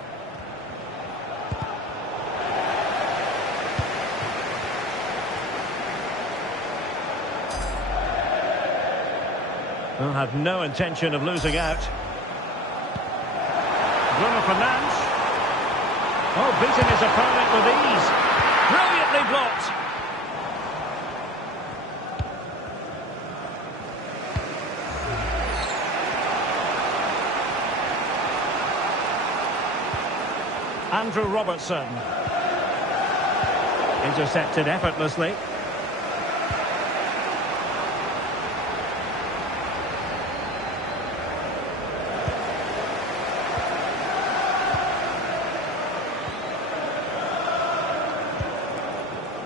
Well, had no intention of losing out. Bruno Fernandes. Oh, beating his opponent with ease. Brilliantly blocked. Andrew Robertson. Intercepted effortlessly.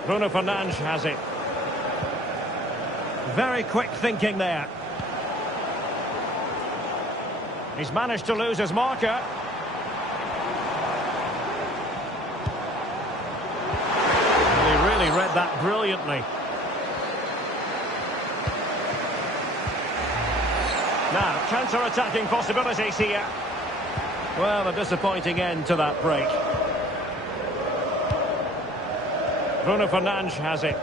Bruno Fernandes has it. Very quick thinking there. He's managed to lose his marker. He really read that brilliantly. Now, counter-attacking possibilities here. Well, a disappointing end to that break. Bruno Fernandes has it.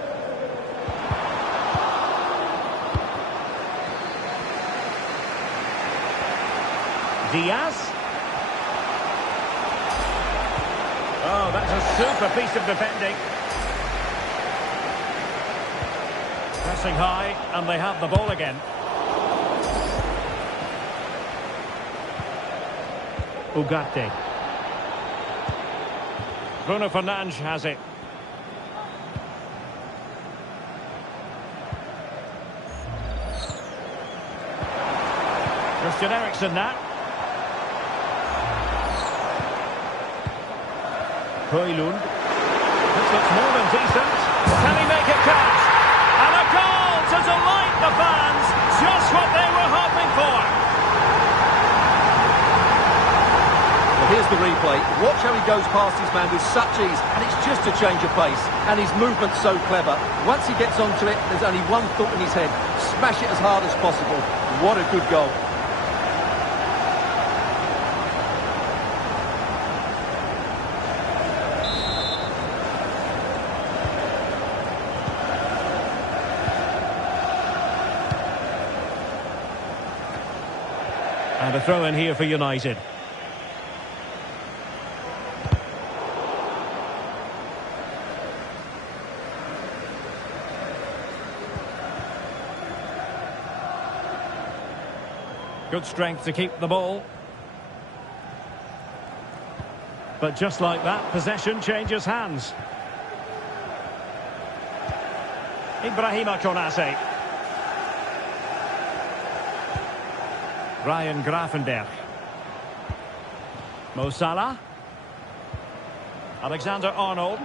Diaz. Oh, that's a super piece of defending. Pressing high, and they have the ball again. Ugarte. Bruno Fernandes has it. Christian Eriksen now. Højlund. This looks more than decent. Can he make it count? And a goal to delight the fans. Just what they were hoping for. Well, here's the replay. Watch how he goes past his man with such ease, and it's just a change of pace. And his movement's so clever. Once he gets onto it, there's only one thought in his head. Smash it as hard as possible. What a good goal. And a throw in here for United. Good strength to keep the ball. But just like that, possession changes hands. Ibrahima Konate. Ryan Gravenberch. Mo Salah. Alexander-Arnold.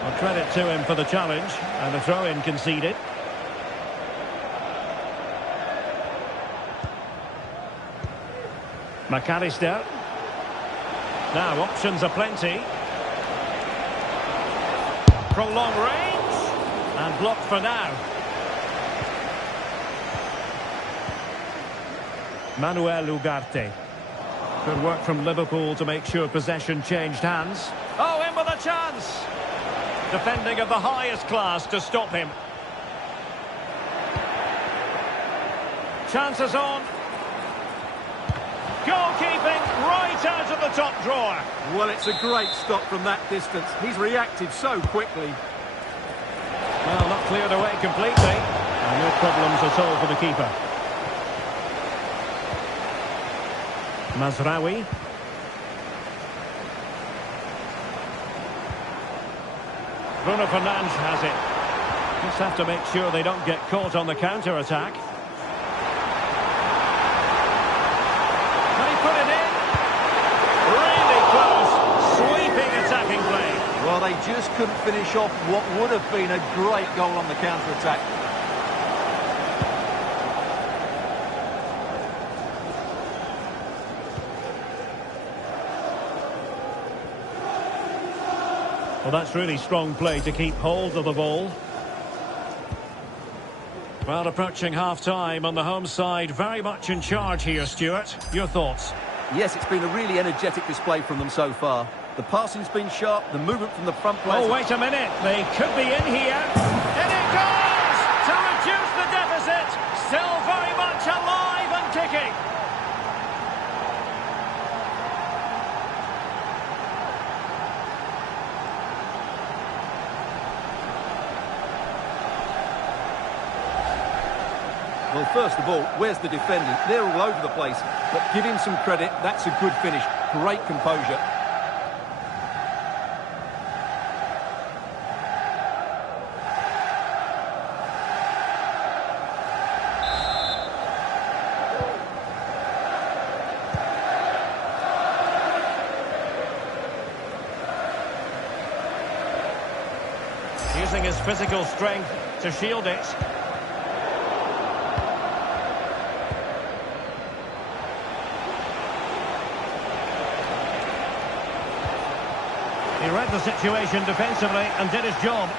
Well, credit to him for the challenge, and the throw-in conceded. McAllister. Now options are plenty. Prolonged range. And blocked for now. Manuel Ugarte. Good work from Liverpool to make sure possession changed hands. Oh, in with a chance! Defending of the highest class to stop him. Chances on. Goalkeeping right out of the top drawer. Well, it's a great stop from that distance. He's reacted so quickly. Well, not cleared away completely. And no problems at all for the keeper. Mazraoui. Bruno Fernandes has it. Just have to make sure they don't get caught on the counter-attack. Can he put it in? Really close. Sweeping attacking play. Well, they just couldn't finish off what would have been a great goal on the counter-attack. Well, that's really strong play to keep hold of the ball. Well, approaching half-time on the home side, very much in charge here, Stuart. Your thoughts? Yes, it's been a really energetic display from them so far. The passing's been sharp, the movement from the front players... Oh, wait a minute. They could be in here. And it goes! To reduce the deficit. Still very much alive and kicking. Well, Well, first of all, where's the defending? They're all over the place. But give him some credit. That's a good finish. Great composure. Using his physical strength to shield it. He read the situation defensively and did his job.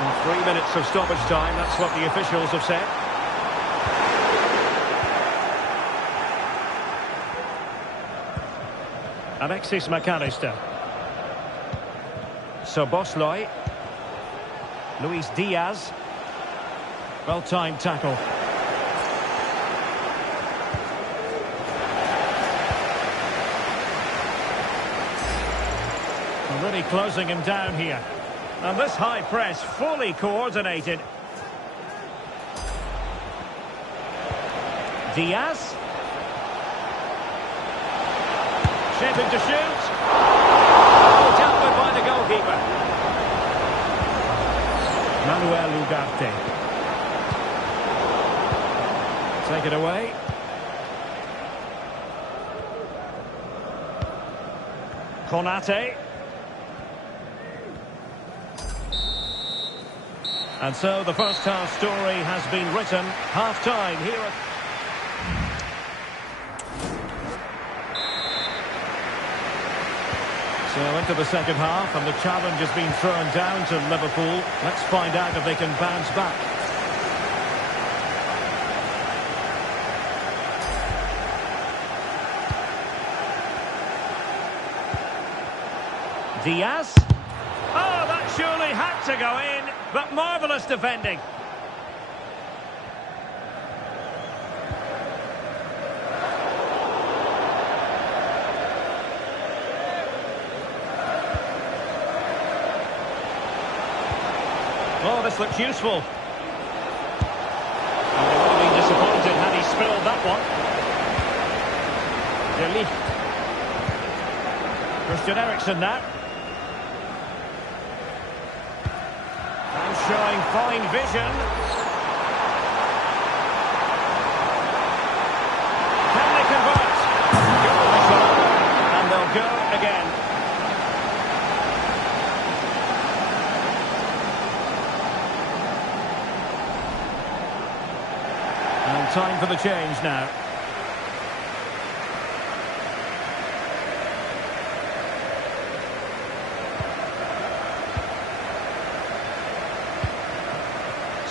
And 3 minutes of stoppage time, that's what the officials have said. Alexis McAllister. Szoboszlai. Luis Diaz. Well-timed tackle. Really closing him down here. And this high press fully coordinated. Diaz. Shaping to shoot. Oh, dealt with by the goalkeeper. Manuel Ugarte. Take it away. Konate. And so the first half story has been written. Half-time here at... So into the second half, and the challenge has been thrown down to Liverpool. Let's find out if they can bounce back. Diaz. Oh, that surely had to go in. But marvellous defending. Oh, this looks useful. And they would have been disappointed had he spilled that one. De Ligt. Christian Eriksen now. Showing fine vision. Can they convert? Goal whistle. And they'll go again. And time for the change now.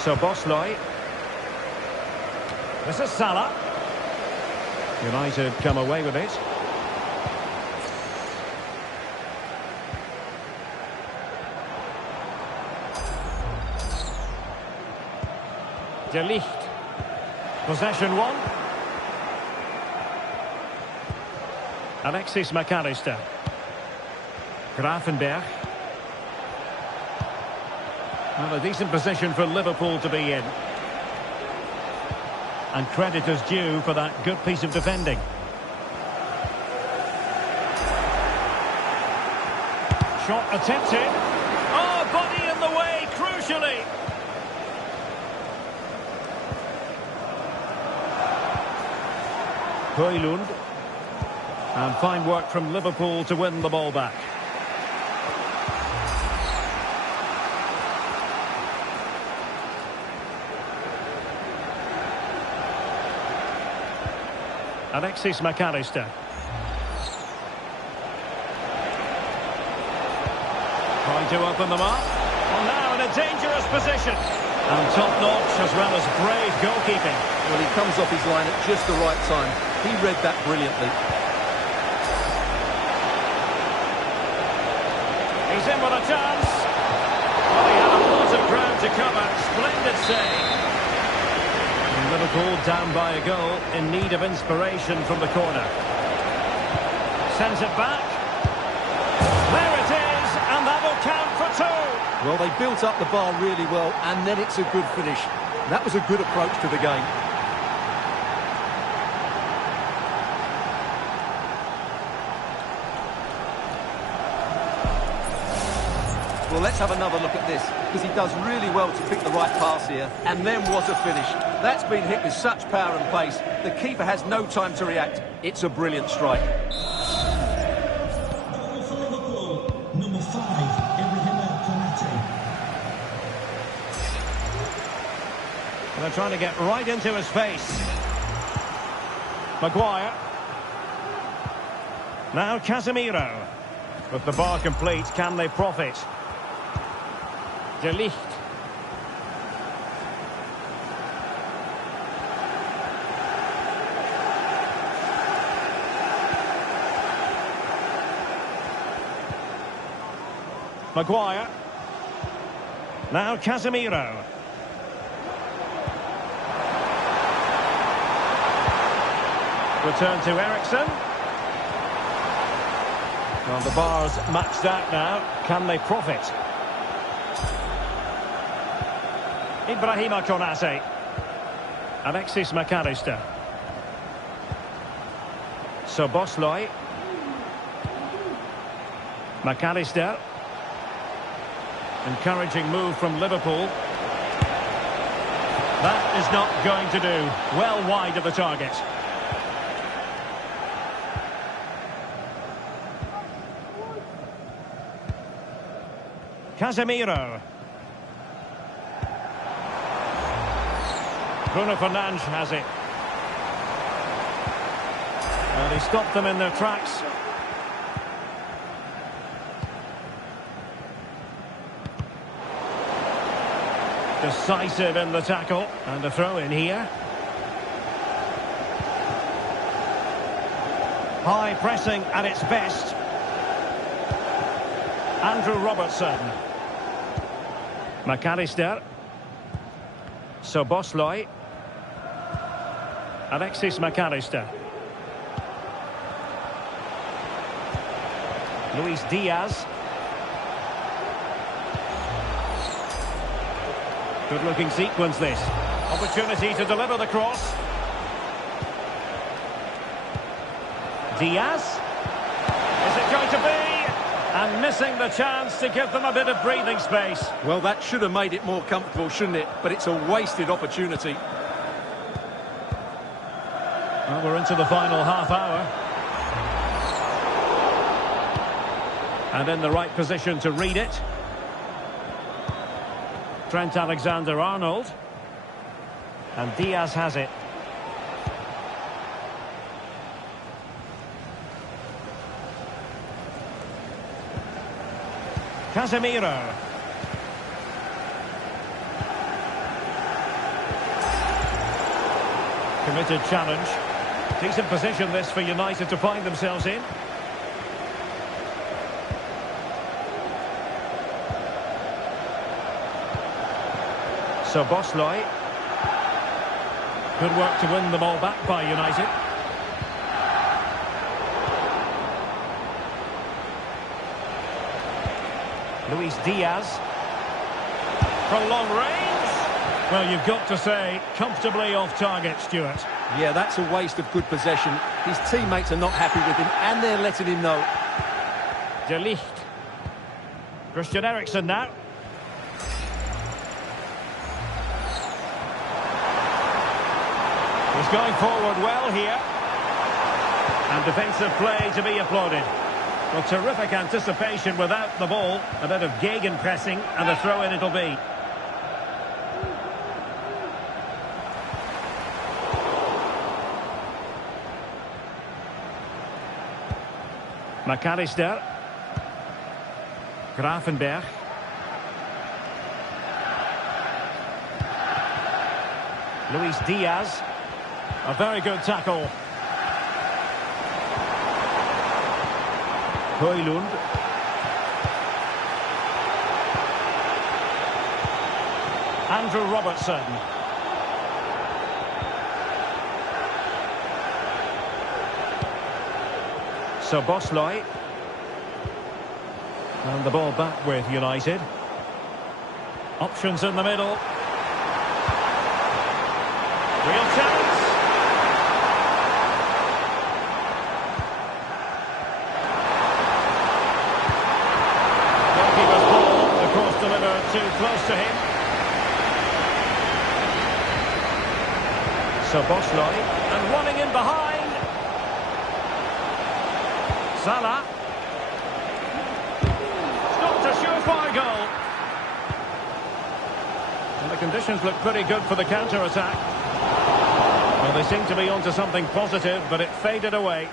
Szoboszlai. This is Salah. United come away with it. De Ligt. Possession one. Alexis McAllister. Grafenberg. Well, a decent position for Liverpool to be in. And credit is due for that good piece of defending. Shot attempted. Oh, body in the way, crucially. Højlund. And fine work from Liverpool to win the ball back. Alexis McAllister. Trying to open them up. Well, now in a dangerous position. And top-notch as well as brave goalkeeping. Well, he comes off his line at just the right time. He read that brilliantly. He's in with a chance. Well, he had a lot of ground to cover. Splendid save. Liverpool down by a goal, in need of inspiration from the corner. Sends it back. There it is, and that will count for two. Well, they built up the bar really well, and then it's a good finish. That was a good approach to the game. Well, let's have another look at this, because he does really well to pick the right pass here. And then what a finish. That's been hit with such power and pace. The keeper has no time to react. It's a brilliant strike. Goal for Liverpool, number 5, And they're trying to get right into his face. Maguire. Now Casemiro. With the bar complete, can they profit? De Ligt. Maguire. Now Casemiro. Return to Eriksen. Well, the bar's maxed out now. Can they profit? Ibrahima Konate. Alexis McAllister. Szoboszlai. McAllister. Encouraging move from Liverpool. That is not going to do. Well wide of the target. Casemiro. Bruno Fernandes has it. And he stopped them in their tracks. Decisive in the tackle. And a throw in here. High pressing at its best. Andrew Robertson. McAllister. Szoboszlai. Alexis McAllister. Luis Diaz. Good looking sequence this. Opportunity to deliver the cross. Diaz. Is it going to be? And missing the chance to give them a bit of breathing space. Well, that should have made it more comfortable, shouldn't it? But it's a wasted opportunity. Well, we're into the final half hour. And in the right position to read it. Trent Alexander-Arnold. And Diaz has it. Casemiro. Committed challenge. Decent position this for United to find themselves in. Szoboszlai. Good work to win the ball back by United. Luis Diaz. From long range. Well, you've got to say, comfortably off target, Stuart. Yeah, that's a waste of good possession. His teammates are not happy with him, and they're letting him know. De Ligt. Christian Eriksen now. He's going forward well here. And defensive play to be applauded. Well, terrific anticipation without the ball. A bit of gegenpressing, and a throw-in it'll be. McAllister. Gravenberg. Luis Diaz. A very good tackle. Højlund. Andrew Robertson. Szoboszlai. And the ball back with United. Options in the middle. Real chance. Goalkeeper's ball. The cross delivered too close to him. So Boschloi, and running in behind. Salah. Stopped a surefire goal. And the conditions look pretty good for the counter-attack. Well, they seem to be onto something positive, but it faded away.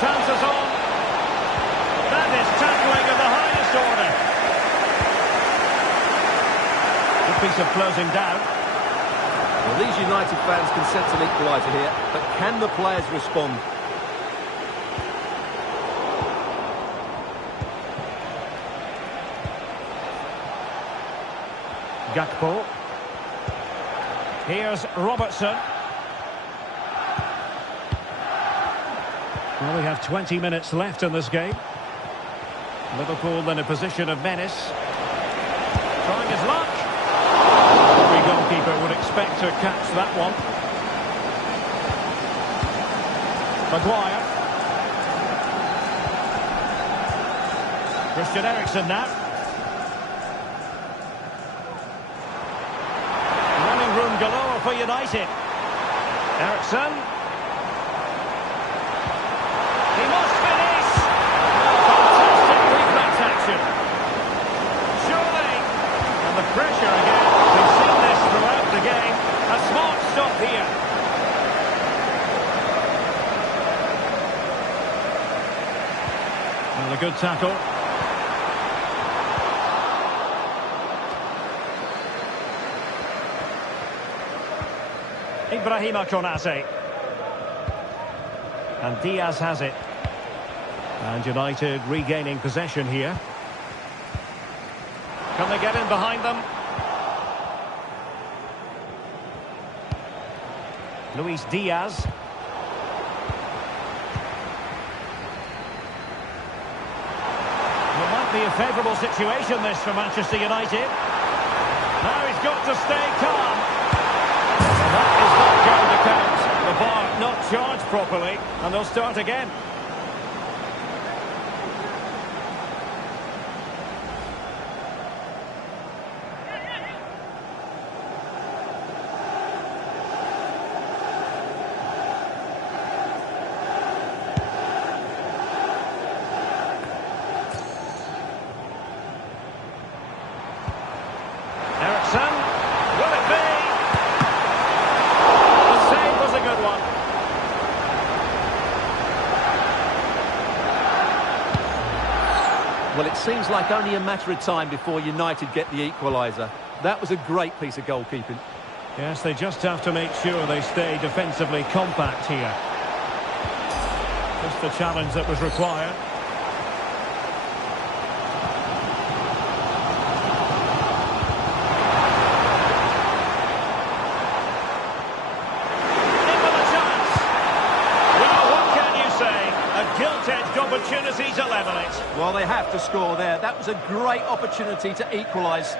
Chances on. That is tackling of the highest order. Good piece of closing down. Well, these United fans can sense an equaliser here, but can the players respond? Gakpo. Here's Robertson. Well, we have 20 minutes left in this game. Liverpool in a position of menace. Trying his luck. Every goalkeeper would expect to catch that one. Maguire. Christian Eriksen now. Running room galore for United. Eriksen. He must finish! Fantastic reflex action. Surely. And the pressure again. We've seen this throughout the game. A smart stop here. And a good tackle. Ibrahima Konate. And Diaz has it. And United regaining possession here. Can they get in behind them? Luis Diaz. It might be a favourable situation this for Manchester United. Now he's got to stay calm. That is not going to count. The bar not charged properly, and they'll start again. Eriksen, will it be? The save was a good one. Well, it seems like only a matter of time before United get the equaliser. That was a great piece of goalkeeping. Yes, they just have to make sure they stay defensively compact here. Just the challenge that was required. Gilt-edged opportunity to level it. Well, they have to score there. That was a great opportunity to equalise.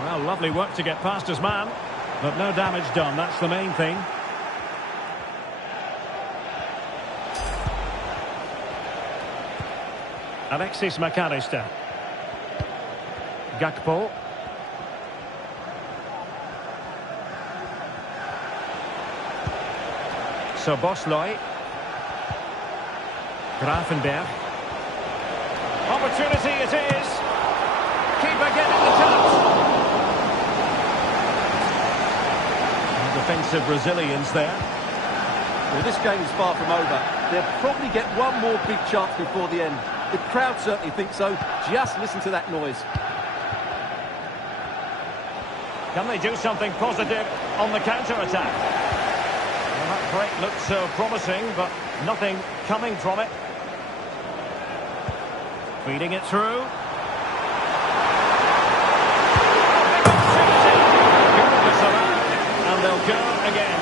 Well, lovely work to get past his man, but no damage done. That's the main thing. Alexis McAllister. Gakpo. So Boschloi. Grafenberg. Opportunity it is. Keeper getting the touch. Defensive resilience there. Well, this game is far from over. They'll probably get one more big chance before the end. The crowd certainly think so. Just listen to that noise. Can they do something positive on the counter-attack? Well, that break looked so promising, but nothing coming from it. Feeding it through. Big go again.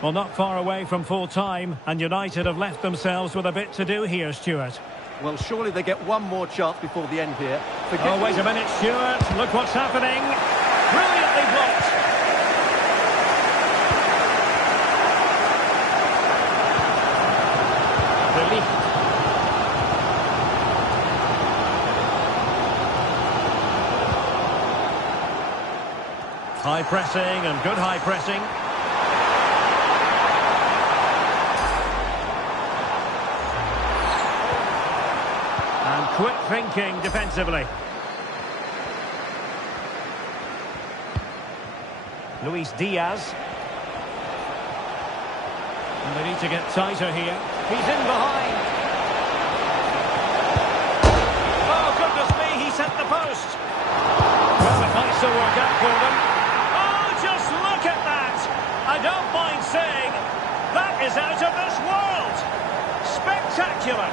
Well, not far away from full time, and United have left themselves with a bit to do here, Stuart. Well, surely they get one more chance before the end here. Oh, wait a minute, Stuart. Look what's happening. Brilliantly blocked. De Ligt. High pressing and good high pressing. Quick thinking defensively. Luis Diaz. And they need to get tighter here. He's in behind. Oh, goodness me, he's hit the post. Well, it might still work out for them. Oh, just look at that. I don't mind saying that is out of this world. Spectacular.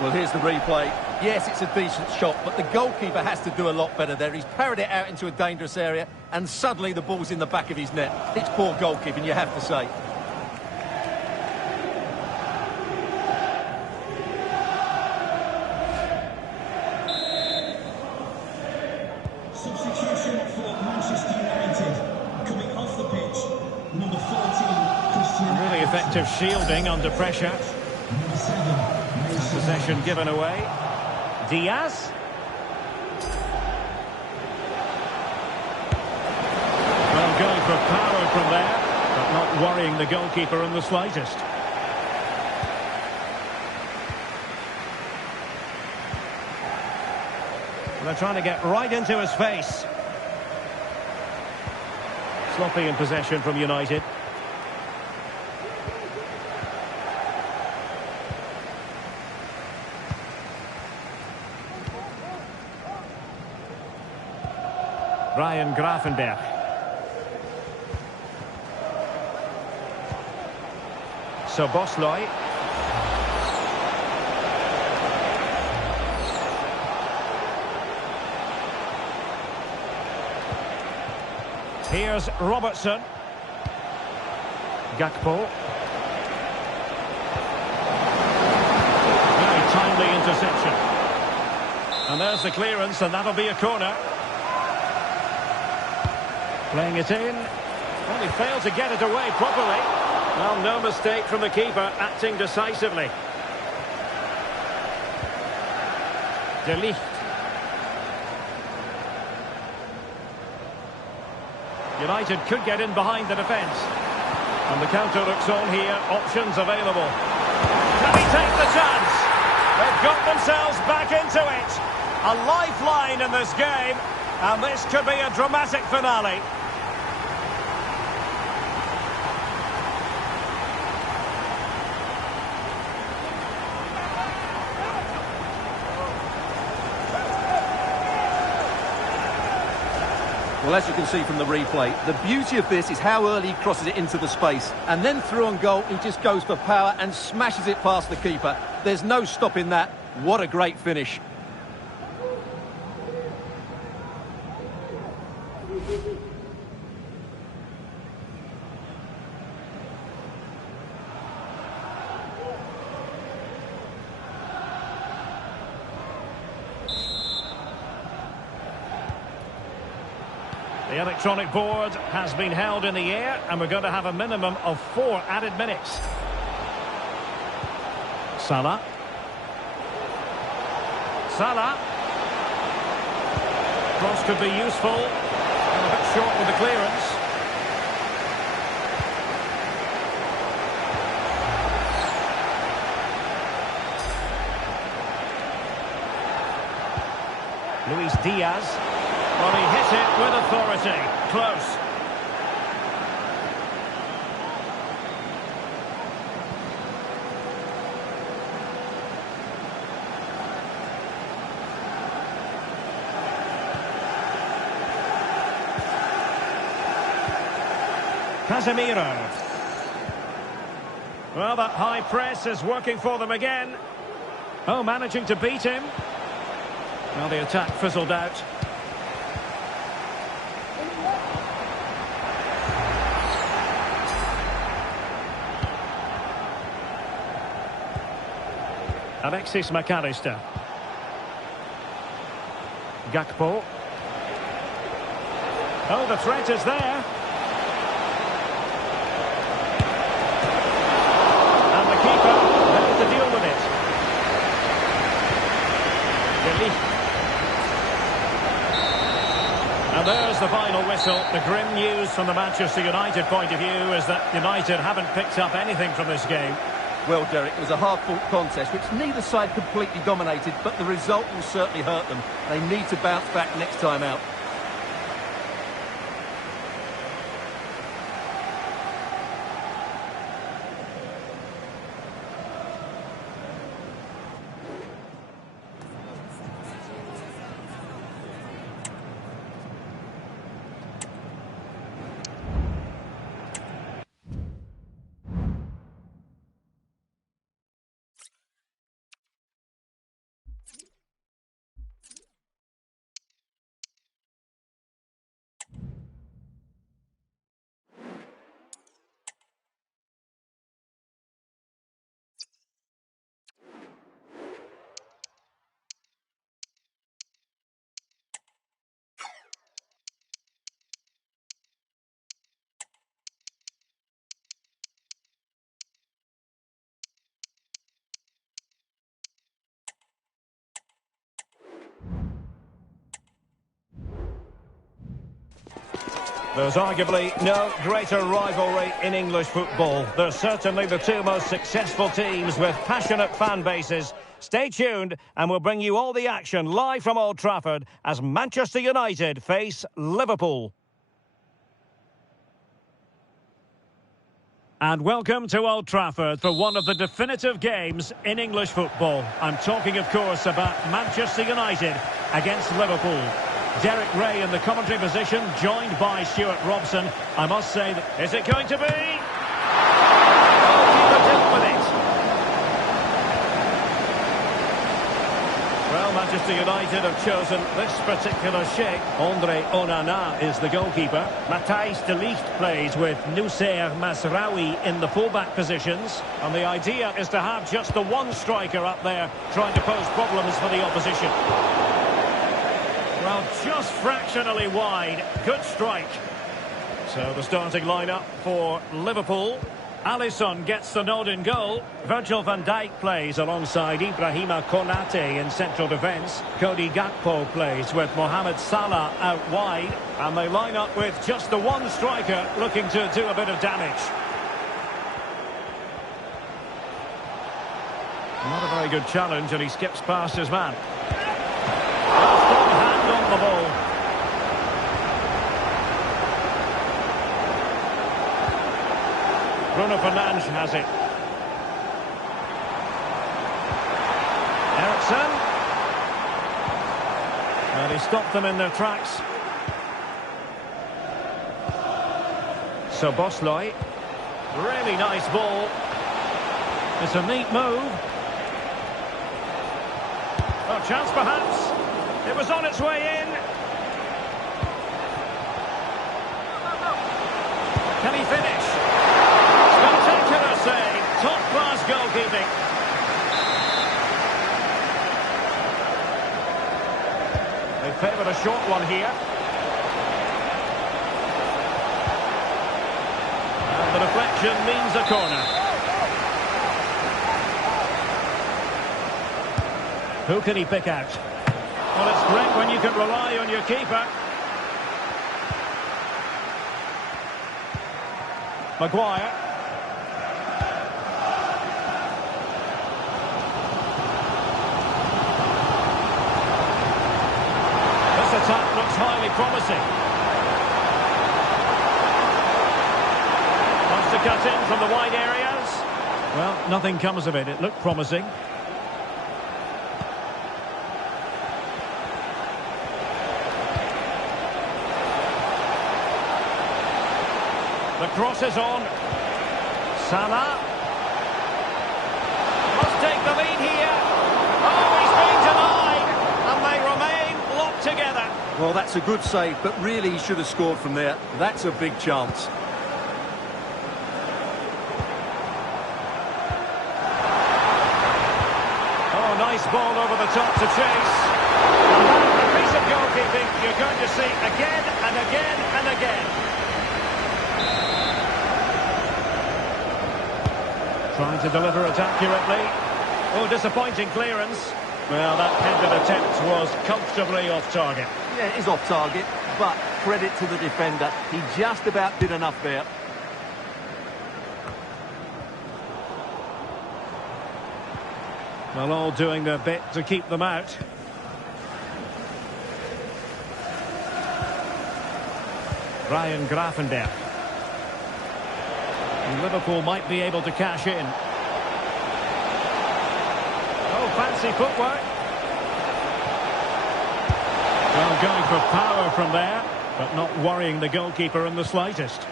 Well, here's the replay. Yes, it's a decent shot, but the goalkeeper has to do a lot better there. He's parried it out into a dangerous area, and suddenly the ball's in the back of his net. It's poor goalkeeping, you have to say. Substitution for Manchester United. Coming off the pitch, number 14, Christian. Really effective shielding under pressure. Number 7. Possession given away. Diaz. Well, going for power from there, but not worrying the goalkeeper in the slightest. Well, they're trying to get right into his face. Sloppy in possession from United. Ryan Gravenberch. So Bosloy. Here's Robertson. Gakpo. Very timely interception. And there's the clearance, and that'll be a corner. Playing it in. Well, he failed to get it away properly. Well, no mistake from the keeper, acting decisively. De Ligt. United could get in behind the defence. And the counter looks on here. Options available. Can he take the chance? They've got themselves back into it. A lifeline in this game. And this could be a dramatic finale. Well, as you can see from the replay, the beauty of this is how early he crosses it into the space. And then through on goal, he just goes for power and smashes it past the keeper. There's no stopping that. What a great finish. The electronic board has been held in the air, and we're going to have a minimum of 4 added minutes. Salah. Salah. Cross could be useful. And a bit short with the clearance. Luis Diaz. Well, he hit it with authority. Close. Casemiro. Well, that high press is working for them again. Oh, managing to beat him. Well, the attack fizzled out. Alexis McAllister. Gakpo. Oh, the threat is there. And the keeper ready to deal with it. And there's the final whistle. The grim news from the Manchester United point of view is that United haven't picked up anything from this game. Well, Derek, it was a hard-fought contest, which neither side completely dominated, but the result will certainly hurt them. They need to bounce back next time out. There's arguably no greater rivalry in English football. They're certainly the two most successful teams with passionate fan bases. Stay tuned and we'll bring you all the action live from Old Trafford as Manchester United face Liverpool. And welcome to Old Trafford for one of the definitive games in English football. I'm talking, of course, about Manchester United against Liverpool. Derek Ray in the commentary position, joined by Stuart Robson. I must say that... Is it going to be? Keeper dealt with it. Well, Manchester United have chosen this particular shape. Andre Onana is the goalkeeper. Matthijs de Ligt plays with Noussair Masraoui in the fullback positions. And the idea is to have just the one striker up there trying to pose problems for the opposition. Well, just fractionally wide. Good strike. So the starting lineup for Liverpool. Alisson gets the nod in goal. Virgil van Dijk plays alongside Ibrahima Konate in central defence. Cody Gakpo plays with Mohamed Salah out wide. And they line up with just the one striker looking to do a bit of damage. Not a very good challenge, and he skips past his man. On the ball. Bruno Fernandes has it. Eriksen. And he stopped them in their tracks. So Bosley. Really nice ball. It's a neat move. Oh, chance perhaps. It was on its way in. Can he finish? Spectacular save. Top-class goalkeeping. They favoured a short one here. And the deflection means a corner. Who can he pick out? Well, it's great when you can rely on your keeper. Maguire. This attack looks highly promising. Wants to cut in from the wide areas. Well, nothing comes of it. It looked promising. The cross is on. Salah. Must take the lead here. Oh, he's been denied. And they remain locked together. Well, that's a good save, but really he should have scored from there. That's a big chance. Oh, nice ball over the top to chase. And that's a piece of goalkeeping you're going to see again and again and again. Trying to deliver it accurately. Oh, disappointing clearance. Well, that headed attempt was comfortably off target. Yeah, it is off target, but credit to the defender. He just about did enough there. Well, all doing their bit to keep them out. Ryan Gravenberch. And Liverpool might be able to cash in. Oh, fancy footwork. Well, going for power from there, but not worrying the goalkeeper in the slightest.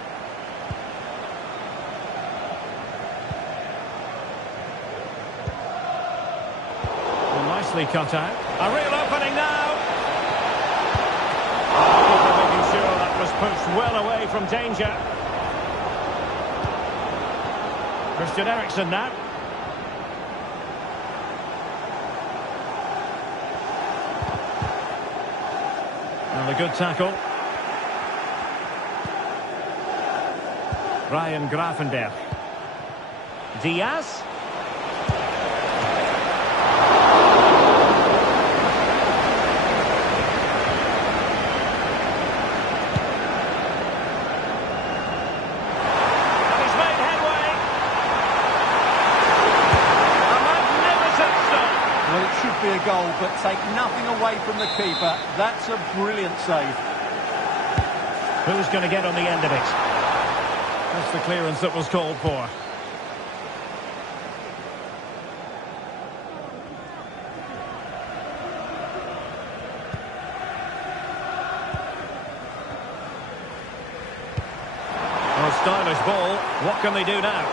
Well, nicely cut out. A real opening now. Oh, making sure that was pushed well away from danger. Christian Eriksen now. And a good tackle. Ryan Gravenberch. Diaz. And he's made headway. A magnificent stop. Well, it should be a goal, but take nothing away from the keeper. That's a brilliant save. Who's going to get on the end of it? That's the clearance that was called for. Well, stylish ball. What can they do now?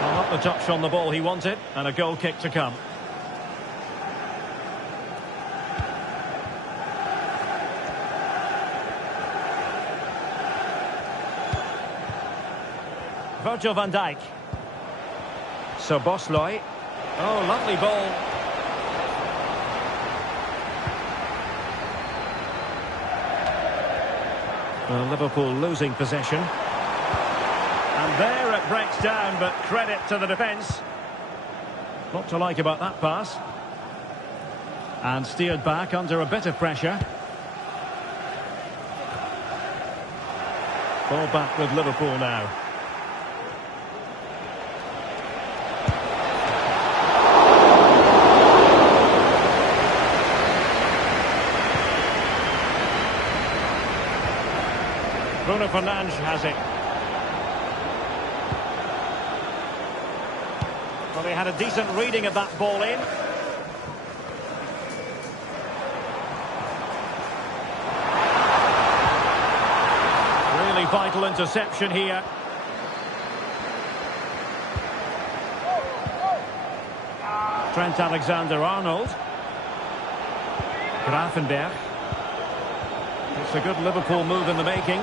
Well, not the touch on the ball he wanted, and a goal kick to come. Virgil van Dijk. Szoboszlai. Oh, lovely ball. Well, Liverpool losing possession. And there it breaks down, but credit to the defence. Not to like about that pass. And steered back under a bit of pressure. Ball back with Liverpool now. Bruno Fernandes has it. Well, they had a decent reading of that ball in. Really vital interception here. Trent Alexander-Arnold. Gravenberch. It's a good Liverpool move in the making.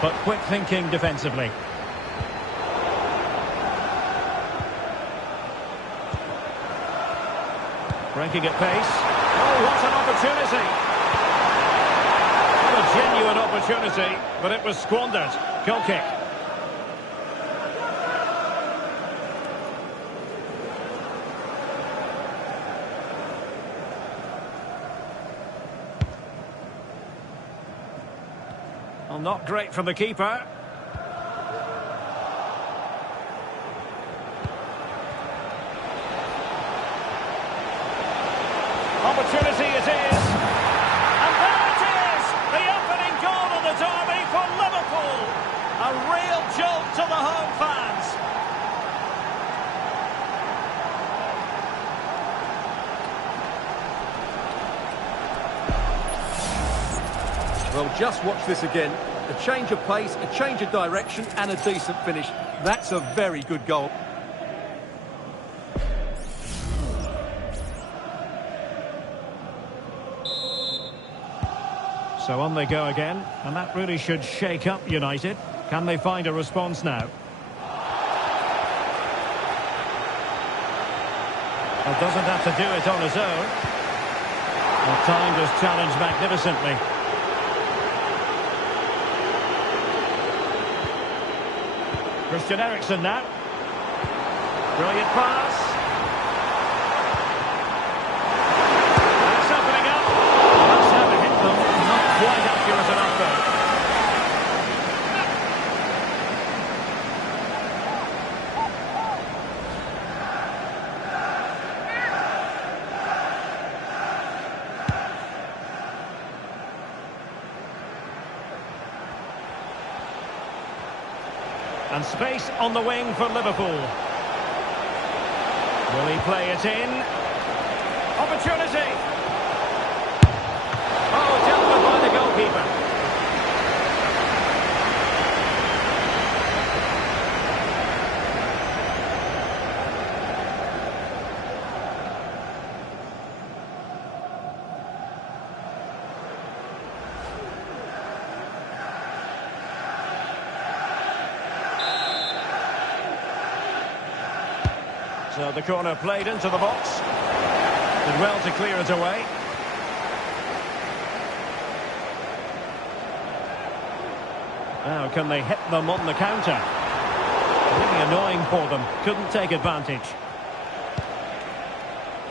But quick thinking defensively. Breaking at pace. Oh, what an opportunity! What a genuine opportunity, but it was squandered. Goal kick. Well, not great from the keeper. Opportunity it is. And there it is! The opening goal of the derby for Liverpool. A real jolt to the home fans. Well, just watch this again. A change of pace, a change of direction, and a decent finish. That's a very good goal. So on they go again, and that really should shake up United. Can they find a response now? Well, doesn't have to do it on his own. Well, timed his challenge magnificently. Christian Eriksen now. Brilliant pass. That's opening up. That's how to hit them. Not quite accurate enough though. And space on the wing for Liverpool. Will he play it in? Opportunity! Oh, dealt with by the goalkeeper. So the corner played into the box. Did well to clear it away. Now can they hit them on the counter? Really annoying for them. Couldn't take advantage.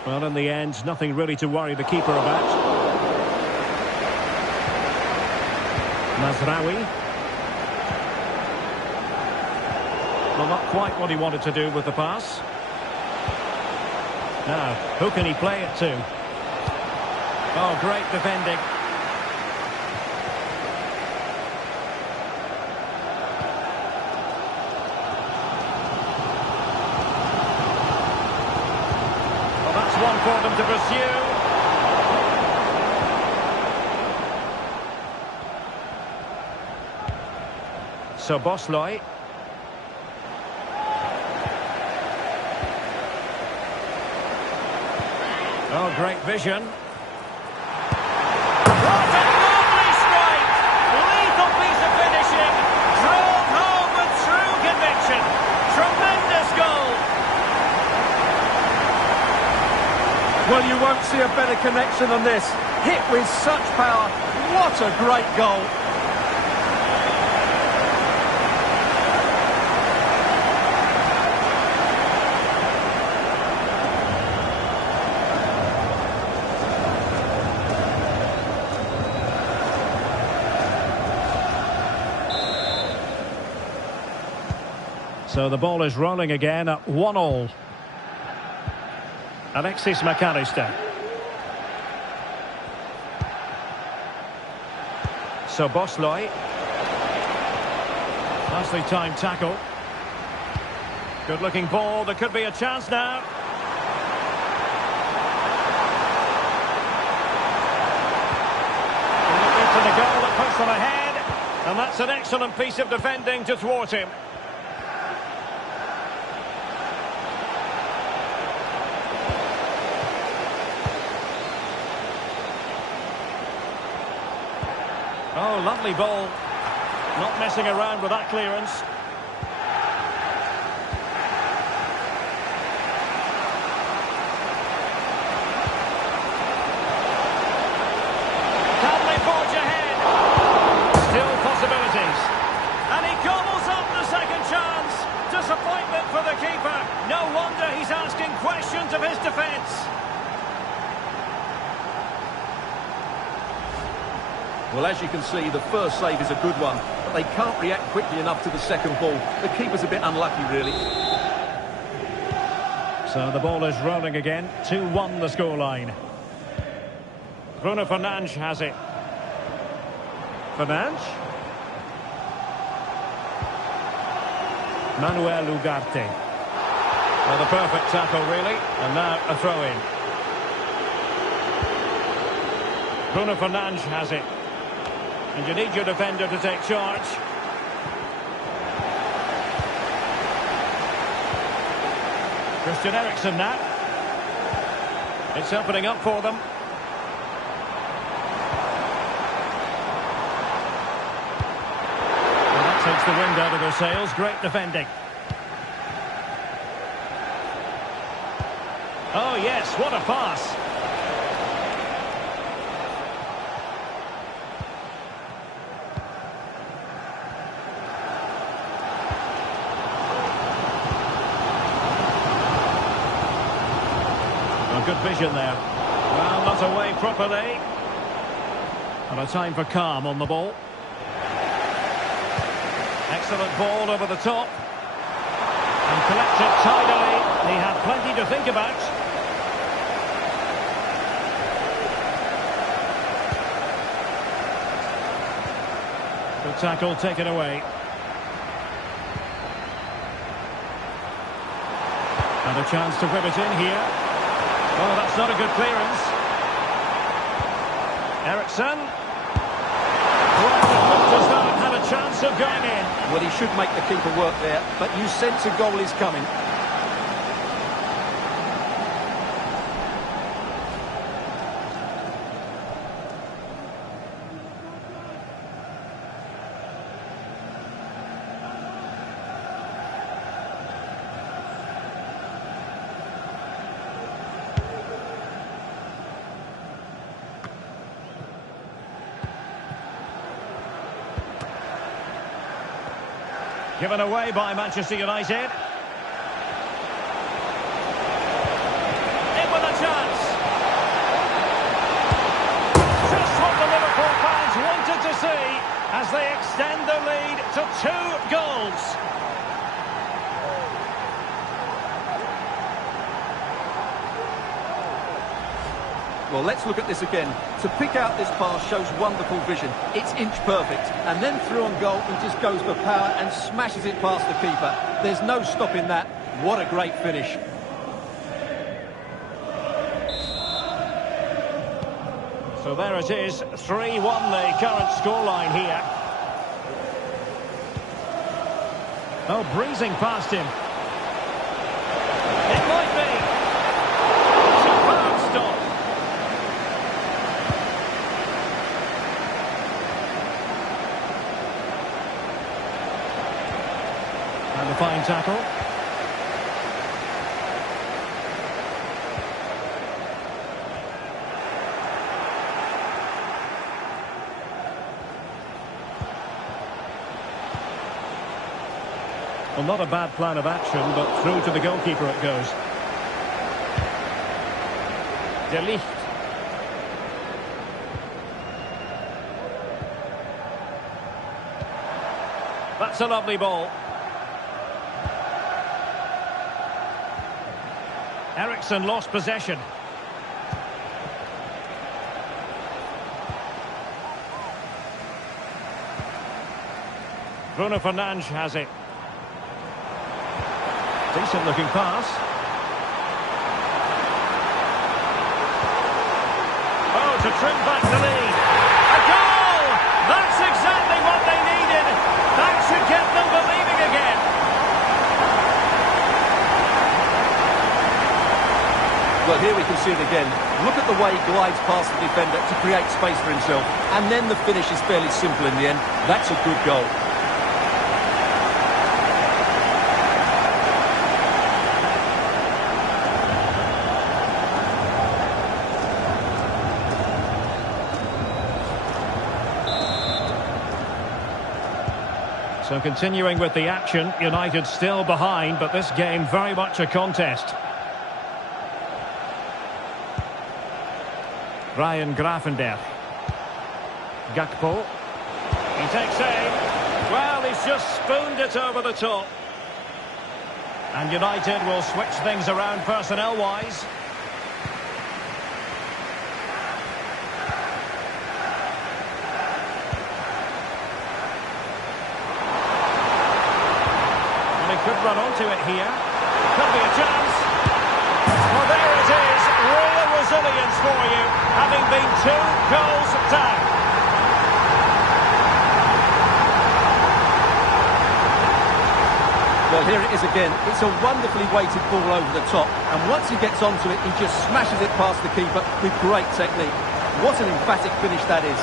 Well, in the end, nothing really to worry the keeper about. Mazraoui. Well, not quite what he wanted to do with the pass. Now, who can he play it to? Oh, great defending. Well, that's one for them to pursue. So Bosley. Oh, great vision. What a lovely strike! Lethal piece of finishing. Drove home with true conviction. Tremendous goal. Well, you won't see a better connection than this. Hit with such power. What a great goal. So the ball is rolling again at 1-1. Alexis McAllister. So Bosley. Nicely timed tackle. Good looking ball. There could be a chance now. Into the goal that puts them ahead. And that's an excellent piece of defending to thwart him. Oh, lovely ball. Not messing around with that clearance. Can they forge ahead? Still possibilities. And he gobbles up the second chance. Disappointment for the keeper. No wonder he's asking questions of his defence. Well, as you can see, the first save is a good one, but they can't react quickly enough to the second ball. The keeper's a bit unlucky, really. So the ball is rolling again. 2-1 the scoreline. Bruno Fernandes has it. Fernandes. Manuel Ugarte. Well, the perfect tackle, really. And now a throw-in. Bruno Fernandes has it. And you need your defender to take charge. Christian Eriksen now. It's opening up for them. And that takes the wind out of their sails. Great defending. Oh yes, what a pass. Good vision there. Well, not away properly. And a time for calm on the ball. Excellent ball over the top. And collected tidily. He had plenty to think about. Good tackle taken away. And a chance to whip it in here. Oh, that's not a good clearance. Eriksen. Well, it looked as though it had a chance of going in. Well, he should make the keeper work there, but you sense a goal is coming. Given away by Manchester United. In with a chance. Just what the Liverpool fans wanted to see as they extend the lead to 2 goals. Well, let's look at this again. To pick out this pass shows wonderful vision. It's inch perfect. And then through on goal, he just goes for power and smashes it past the keeper. There's no stopping that. What a great finish. So there it is, 3-1 the current scoreline here. Oh, breezing past him. It might be. Superb stop. And a fine tackle. Well, not a bad plan of action, but through to the goalkeeper it goes. De Ligt. That's a lovely ball. Eriksen lost possession. Bruno Fernandes has it. Decent looking pass. Oh, to trim back the lead. A goal! That's exactly what they needed. That should get them believing again. Well, here we can see it again. Look at the way he glides past the defender to create space for himself. And then the finish is fairly simple in the end. That's a good goal. So continuing with the action, United still behind, but this game very much a contest. Ryan Gravenberch. Gakpo. He takes aim. Well, he's just spooned it over the top. And United will switch things around personnel-wise. Could run onto it here. Could be a chance. Well, there it is. Real resilience for you, having been 2 goals down. Well, here it is again. It's a wonderfully weighted ball over the top, and once he gets onto it, he just smashes it past the keeper with great technique. What an emphatic finish that is.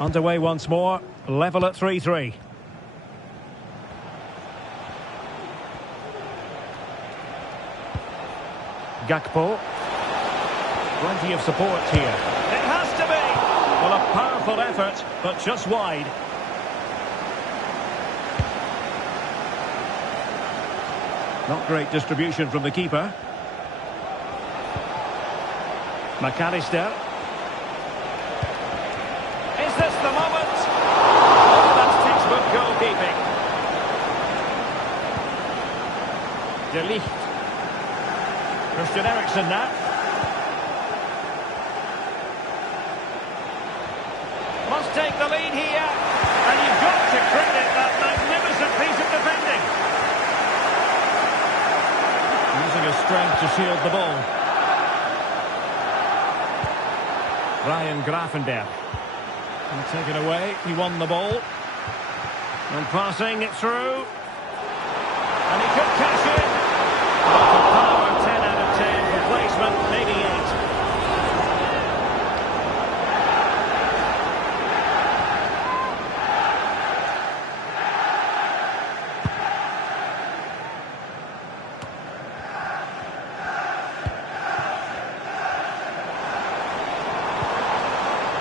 Underway once more, level at 3-3. Gakpo. Plenty of support here. It has to be! Well, a powerful effort, but just wide. Not great distribution from the keeper. McAllister. Is this the moment? Oh, that's textbook goalkeeping. De Ligt. Christian Eriksen now. Must take the lead here. And you've got to credit that magnificent piece of defending. Using his strength to shield the ball. Ryan Gravenberch. And taken away, he won the ball. And passing it through. And he could cash in. But for power, 10 out of 10. For placement, maybe 8.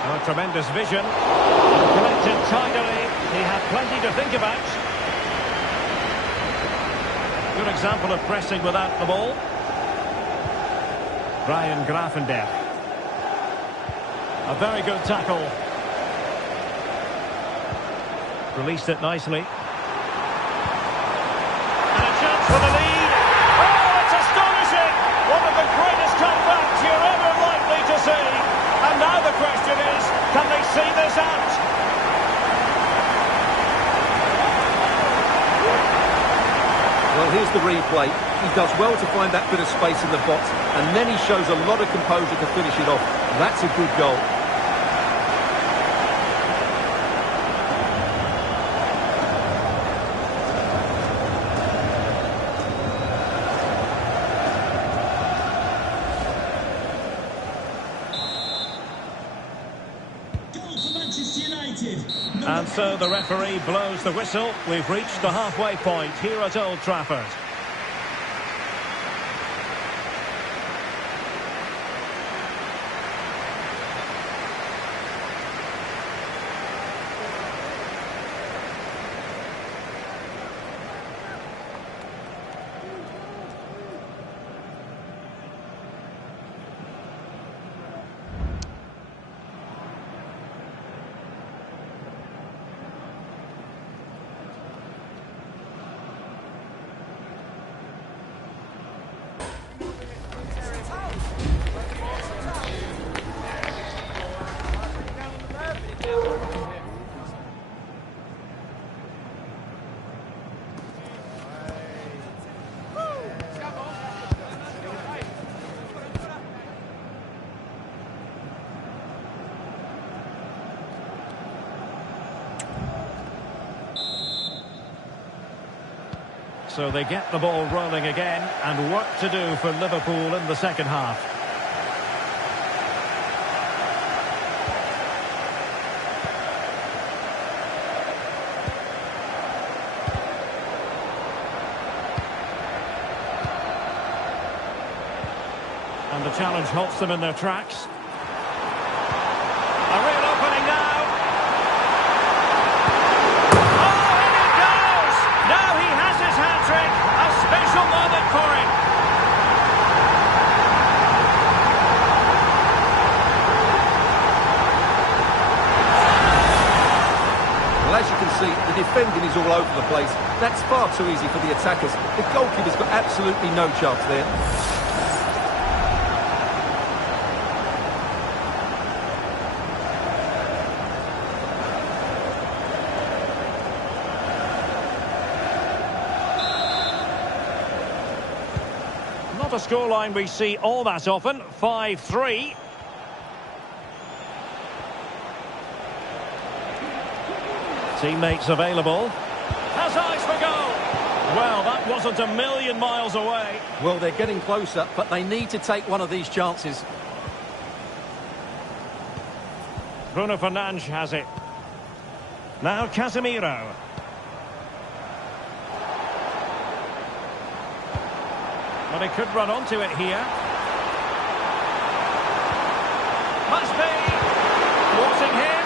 Oh, tremendous vision. Collected tidily. He had plenty to think about. Good example of pressing without the ball. Ryan Gravenberch. A very good tackle. Released it nicely. And a chance for the lead. Oh, it's astonishing! One of the greatest comebacks you're ever likely to see. And now the question is, can they see this out? Well, here's the replay. He does well to find that bit of space in the box, and then he shows a lot of composure to finish it off. That's a good goal. And so the referee blows the whistle. We've reached the halfway point here at Old Trafford. So they get the ball rolling again, and work to do for Liverpool in the second half. And the challenge halts them in their tracks. A real opening now. A special moment for him. Well, as you can see, the defending is all over the place. That's far too easy for the attackers. The goalkeeper's got absolutely no chance there. Not a scoreline we see all that often. 5-3. Teammates available. Has eyes for goal. Well, that wasn't a million miles away. Well, they're getting closer, but they need to take one of these chances. Bruno Fernandes has it. Now Casemiro. But he could run onto it here. Must be. Watching him.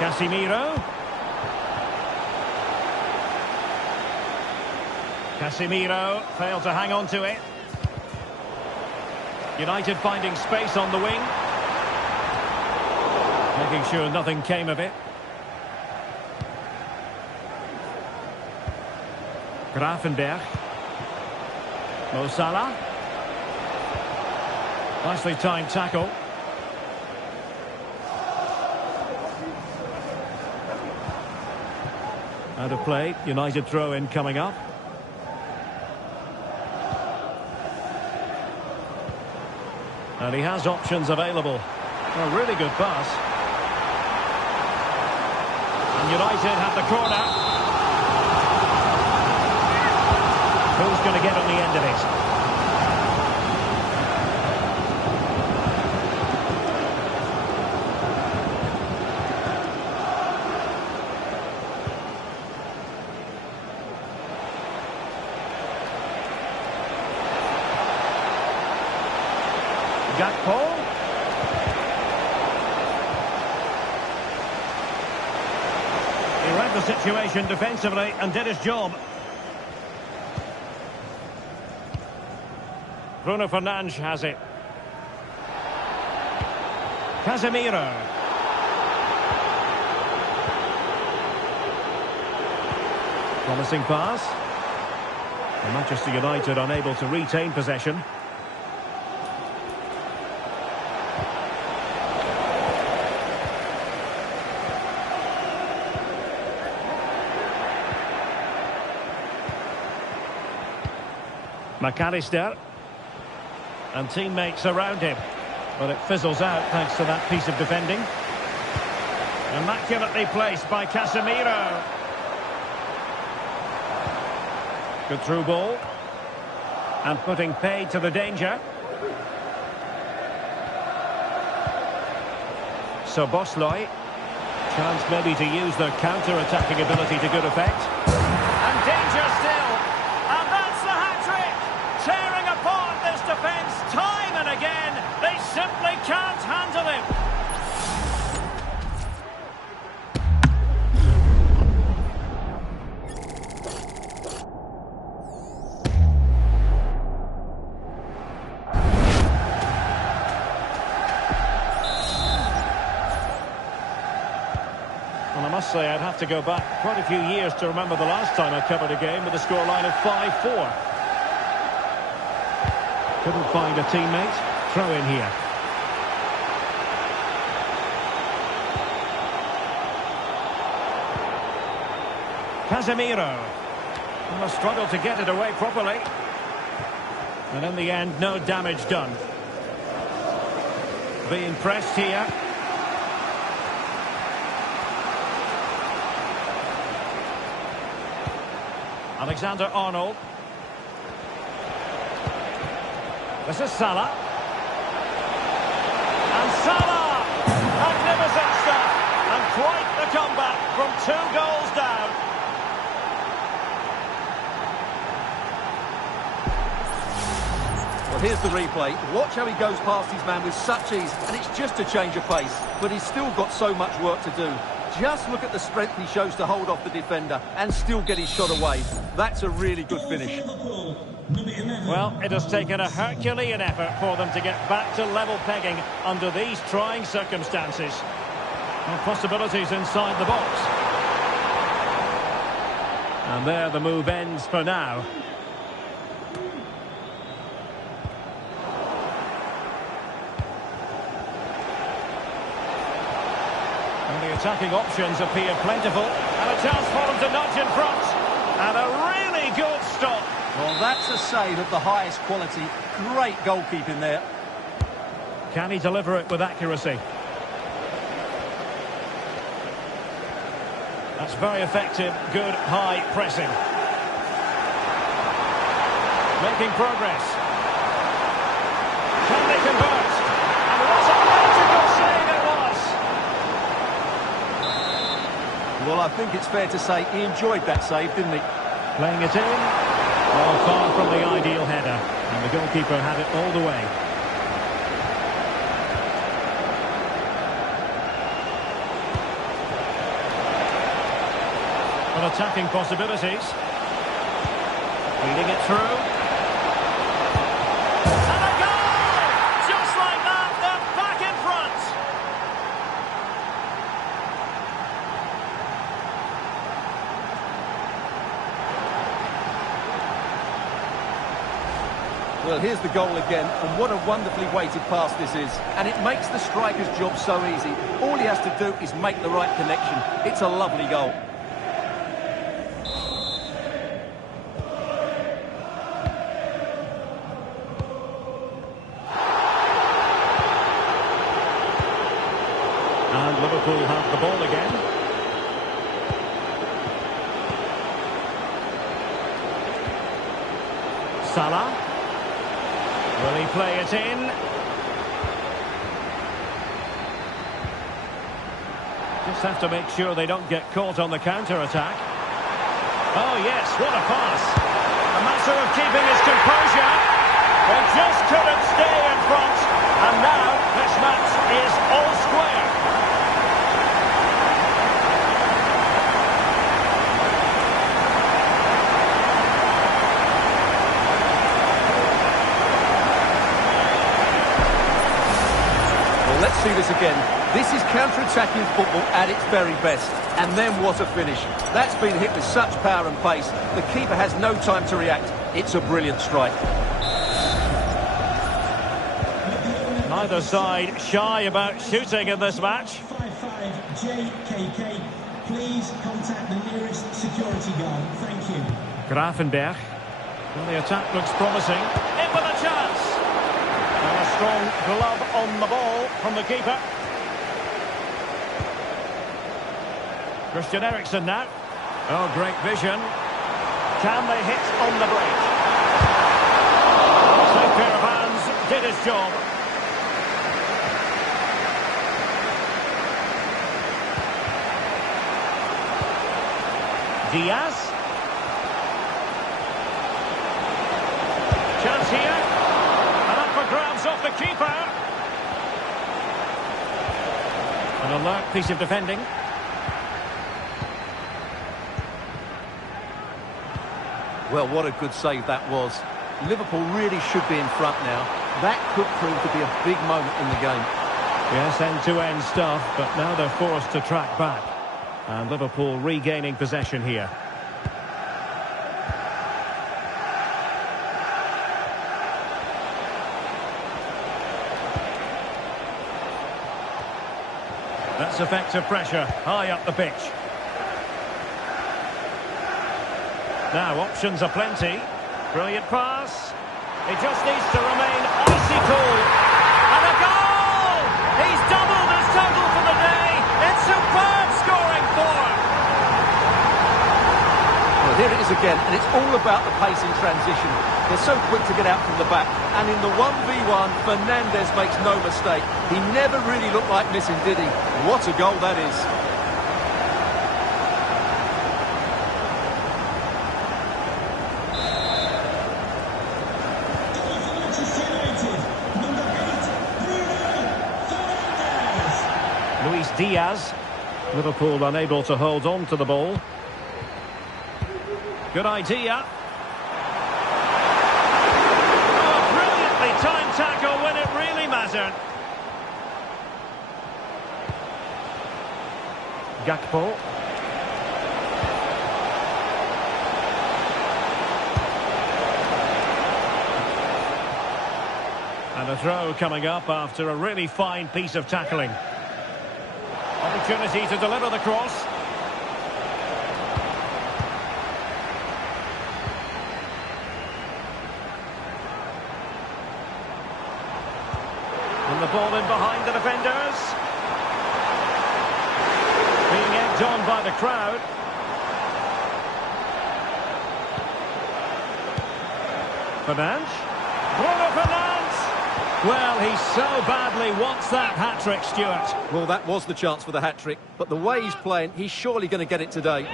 Casemiro. Casemiro failed to hang on to it. United finding space on the wing. Making sure nothing came of it. Gravenberch. Mo Salah. Nicely timed tackle. Out of play. United throw-in coming up. And he has options available. A really good pass. And United have the corner. Who's going to get on the end of it? Gakpo. He read the situation defensively and did his job. Bruno Fernandes has it. Casemiro. Promising pass. And Manchester United unable to retain possession. McAllister. And teammates around him. But it fizzles out thanks to that piece of defending. Immaculately placed by Casemiro. Good through ball. And putting paid to the danger. So Bosley. Chance maybe to use their counter-attacking ability to good effect. And danger still. And that's the hat-trick. Tearing apart this defence time and again. They simply can't handle him. Well, I must say I'd have to go back quite a few years to remember the last time I covered a game with a scoreline of 5-4. Couldn't find a teammate. Throw in here. Casemiro. And a struggle to get it away properly. And in the end, no damage done. Being pressed here. Alexander-Arnold. This is Salah. And Salah! Magnificent stuff. And quite the comeback from 2 goals down. Well, here's the replay. Watch how he goes past his man with such ease, and it's just a change of pace. But he's still got so much work to do. Just look at the strength he shows to hold off the defender and still get his shot away. That's a really good finish. Well, it has taken a Herculean effort for them to get back to level pegging under these trying circumstances. No possibilities inside the box. And there the move ends for now. And the attacking options appear plentiful. And a chance for them to nudge in front. And a really good stop. Well, that's a save of the highest quality. Great goalkeeping there. Can he deliver it with accuracy? That's very effective, good high pressing. Making progress. Can they convert? And what a magical save it was! Well, I think it's fair to say he enjoyed that save, didn't he? Playing it in. Well, far from the ideal header. And the goalkeeper had it all the way. But attacking possibilities. Feeding it through. And a goal! Just like that, they're back in front. Well, here's the goal again, and what a wonderfully weighted pass this is. And it makes the striker's job so easy. All he has to do is make the right connection. It's a lovely goal. And Liverpool have the ball again. Salah. Will he play it in? Just have to make sure they don't get caught on the counter-attack. Oh yes, what a pass. A matter of keeping his composure. They just couldn't stay in front. And now this match is all square. Let's see this again. This is counter-attacking football at its very best. And then what a finish. That's been hit with such power and pace. The keeper has no time to react. It's a brilliant strike. Neither side shy about shooting in this match. 55 JKK. Please contact the nearest security guard. Thank you. Grafenberg. Well, the attack looks promising. In with a chance. And a strong glove on the ball from the keeper. Christian Eriksen now. Oh, great vision. Can they hit on the break? Same pair of hands did his job. Diaz. Chance here. And up for grabs off the keeper. An alert piece of defending. Well, what a good save that was. Liverpool really should be in front now. That could prove to be a big moment in the game. Yes, end-to-end stuff, but now they're forced to track back. And Liverpool regaining possession here. That's effective pressure, high up the pitch. Now, options are plenty. Brilliant pass. He just needs to remain icy cool. And a goal! He's doubled his total for the day. It's superb scoring form. Well, here it is again, and it's all about the pace in transition. They're so quick to get out from the back. And in the 1v1, Fernandes makes no mistake. He never really looked like missing, did he? What a goal that is. Diaz. Liverpool unable to hold on to the ball. Good idea. Oh, brilliantly timed tackle when it really mattered. Gakpo. And a throw coming up after a really fine piece of tackling. Opportunity to deliver the cross. And the ball in behind the defenders. Being egged on by the crowd. Fernandes. Bruno Fernandes! Well, he so badly wants that hat-trick, Stuart. Well, that was the chance for the hat-trick, but the way he's playing, he's surely going to get it today.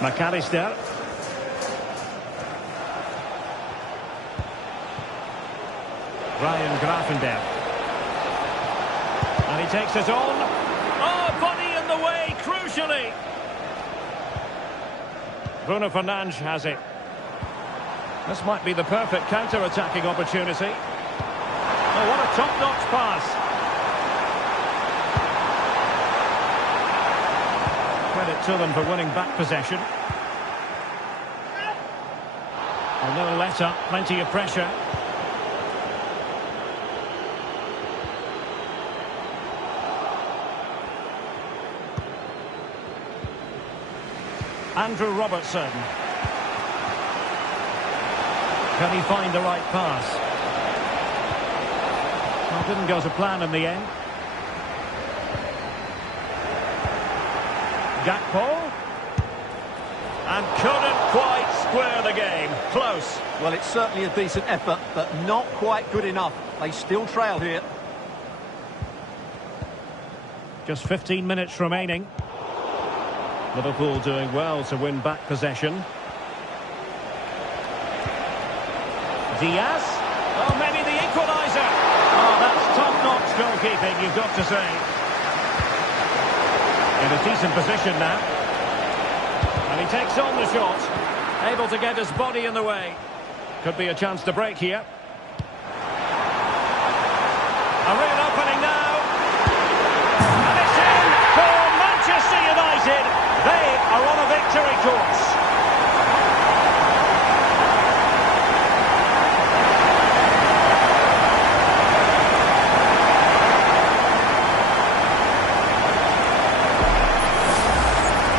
McAllister. Ryan Grafenberg. And he takes it on. Oh, body in the way, crucially. Bruno Fernandes has it. This might be the perfect counter-attacking opportunity. Oh, what a top-notch pass. Credit to them for winning back possession. A little let-up, plenty of pressure. Andrew Robertson. Can he find the right pass? Well, didn't go to plan in the end. Gakpo. And couldn't quite square the game. Close. Well, it's certainly a decent effort, but not quite good enough. They still trail here. Just 15 minutes remaining. Liverpool doing well to win back possession. Diaz. Oh, maybe the equaliser. Oh, that's top-notch goalkeeping, you've got to say. In a decent position now. And he takes on the shot. Able to get his body in the way. Could be a chance to break here. A real opening now. And it's in for Manchester United. They are on a victory course.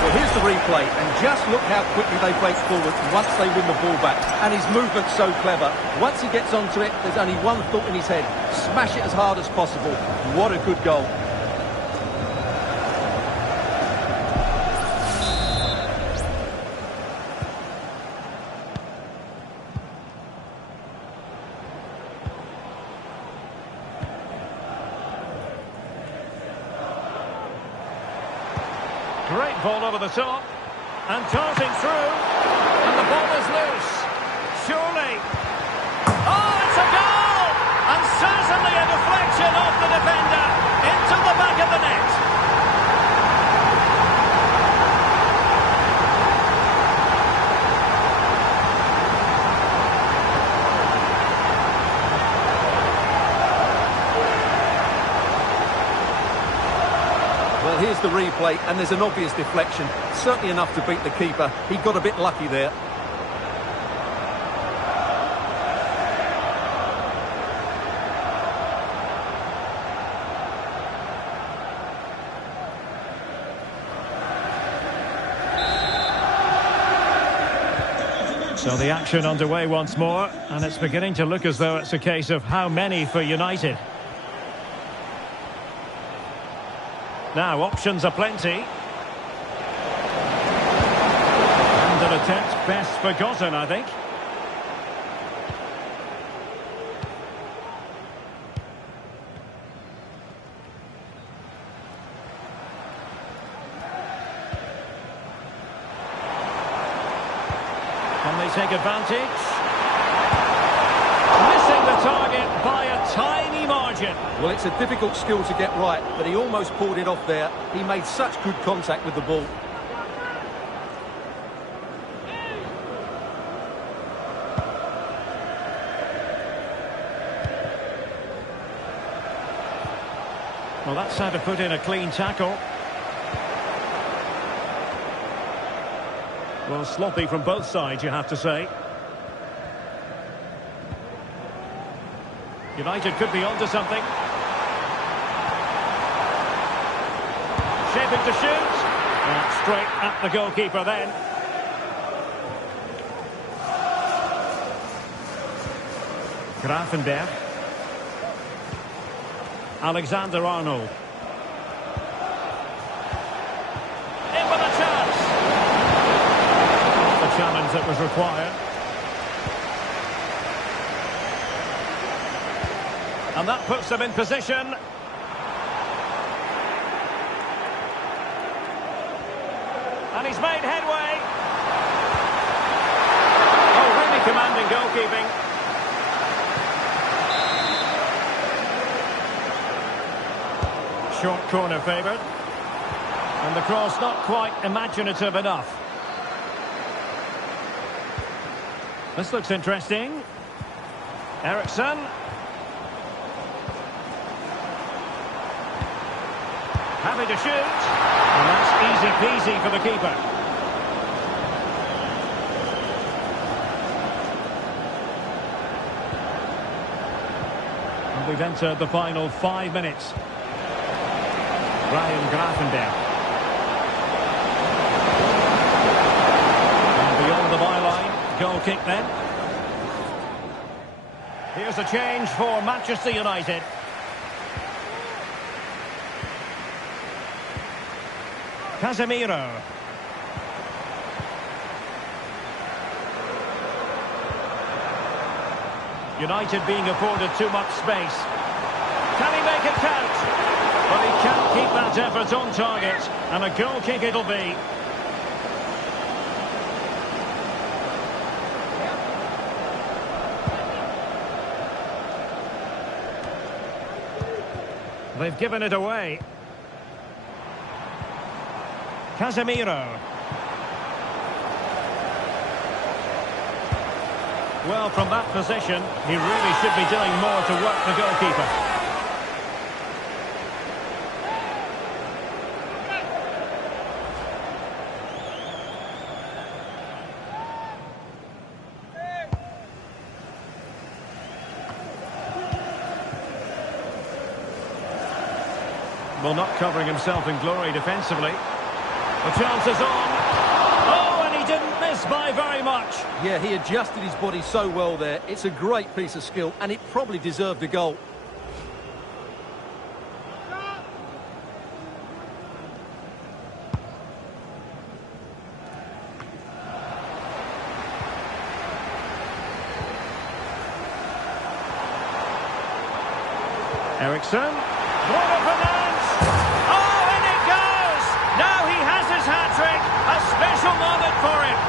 Well, here's the replay, and just look how quickly they break forward once they win the ball back. And his movement's so clever. Once he gets onto it, there's only one thought in his head. Smash it as hard as possible. What a good goal. Great ball over the top. And darting through. And the ball is loose. Surely. Oh, it's a goal! And certainly a deflection off the defender. Into the back of the net. Well, here's the replay, and there's an obvious deflection. Certainly enough to beat the keeper. He got a bit lucky there. So the action underway once more, and it's beginning to look as though it's a case of how many for United. Now, options are plenty. And an attempt best forgotten, I think. Can they take advantage? Missing the target by a tiny margin. Well, it's a difficult skill to get right, but he almost pulled it off there. He made such good contact with the ball. Well, that's how to put in a clean tackle. Well, sloppy from both sides, you have to say. United could be onto something. Shaping to shoot. Straight at the goalkeeper then. Grafenberg. Alexander-Arnold. In with a chance. The challenge that was required. And that puts them in position. And he's made headway. Oh, really commanding goalkeeping. Short corner favoured. And the cross not quite imaginative enough. This looks interesting. Eriksson. Happy to shoot. And that's easy peasy for the keeper. And we've entered the final 5 minutes. Ryan Grafenberg. And beyond the byline, goal kick then. Here's a change for Manchester United. Casemiro. United being afforded too much space. Can he make it count? But he can't keep that effort on target. And a goal kick it'll be. They've given it away. Casemiro. Well, from that position, he really should be doing more to work the goalkeeper. Well, not covering himself in glory defensively. The chance is on. Oh, and he didn't miss by very much. Yeah, he adjusted his body so well there. It's a great piece of skill, and it probably deserved a goal. Eriksson. Bruno Fernandes. Oh, and it goes! Now he has his hat-trick. A special moment for him.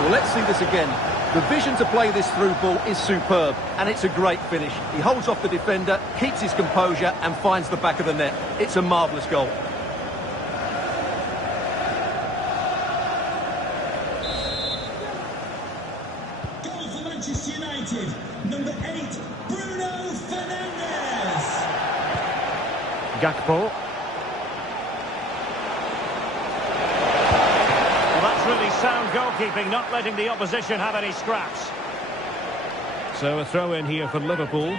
Well, let's see this again. The vision to play this through ball is superb, and it's a great finish. He holds off the defender, keeps his composure, and finds the back of the net. It's a marvellous goal. Goal for Manchester United, number 8, Bruno Fernandes. Gakpo. Really sound goalkeeping, not letting the opposition have any scraps. So a throw in here for Liverpool.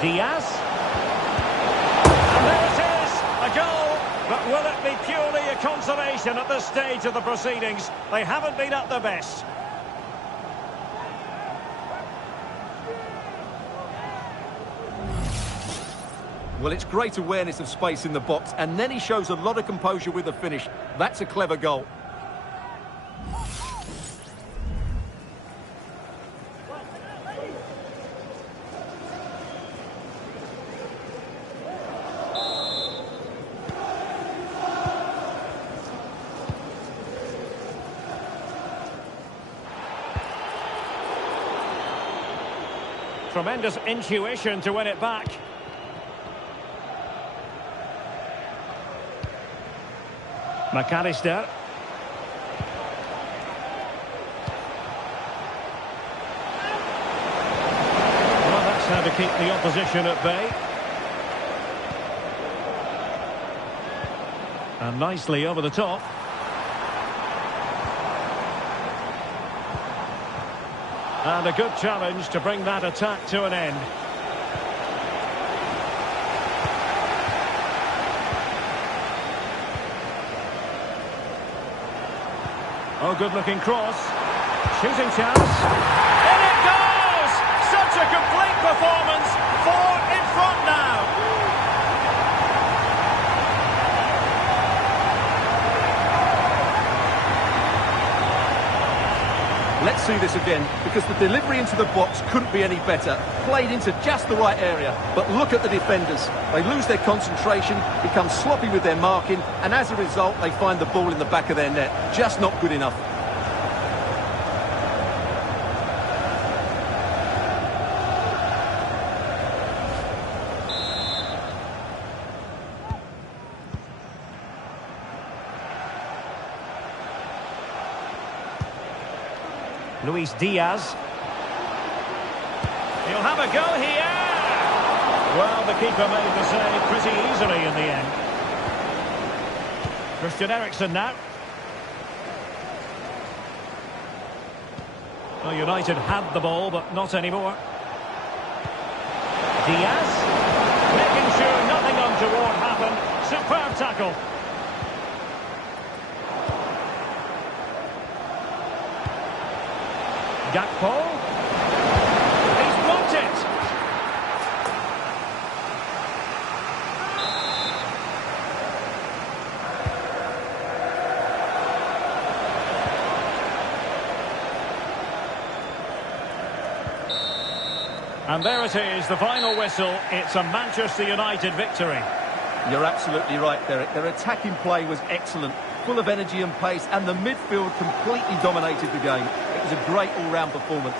Diaz. And there it is, a goal. But will it be purely a consolation at this stage of the proceedings? They haven't been at their best. Well, it's great awareness of space in the box, and then he shows a lot of composure with the finish. That's a clever goal. Tremendous intuition to win it back. McAllister. Well, that's how to keep the opposition at bay. And nicely over the top. And a good challenge to bring that attack to an end. Oh, good-looking cross. Shooting chance. In it goes! Such a complete performance. 4 in front now. Let's see this again, because the delivery into the box couldn't be any better. Played into just the right area. But look at the defenders. They lose their concentration, become sloppy with their marking, and as a result, they find the ball in the back of their net. Just not good enough. Luis Diaz. He'll have a go here. Well, the keeper made the save pretty easily in the end. Christian Eriksen now. Well, United had the ball, but not anymore. Diaz. Making sure nothing untoward happened. Superb tackle. Gakpo. He's blocked it. And there it is, the final whistle. It's a Manchester United victory. You're absolutely right, Derek. Their attacking play was excellent, full of energy and pace, and the midfield completely dominated the game. It was a great all-round performance.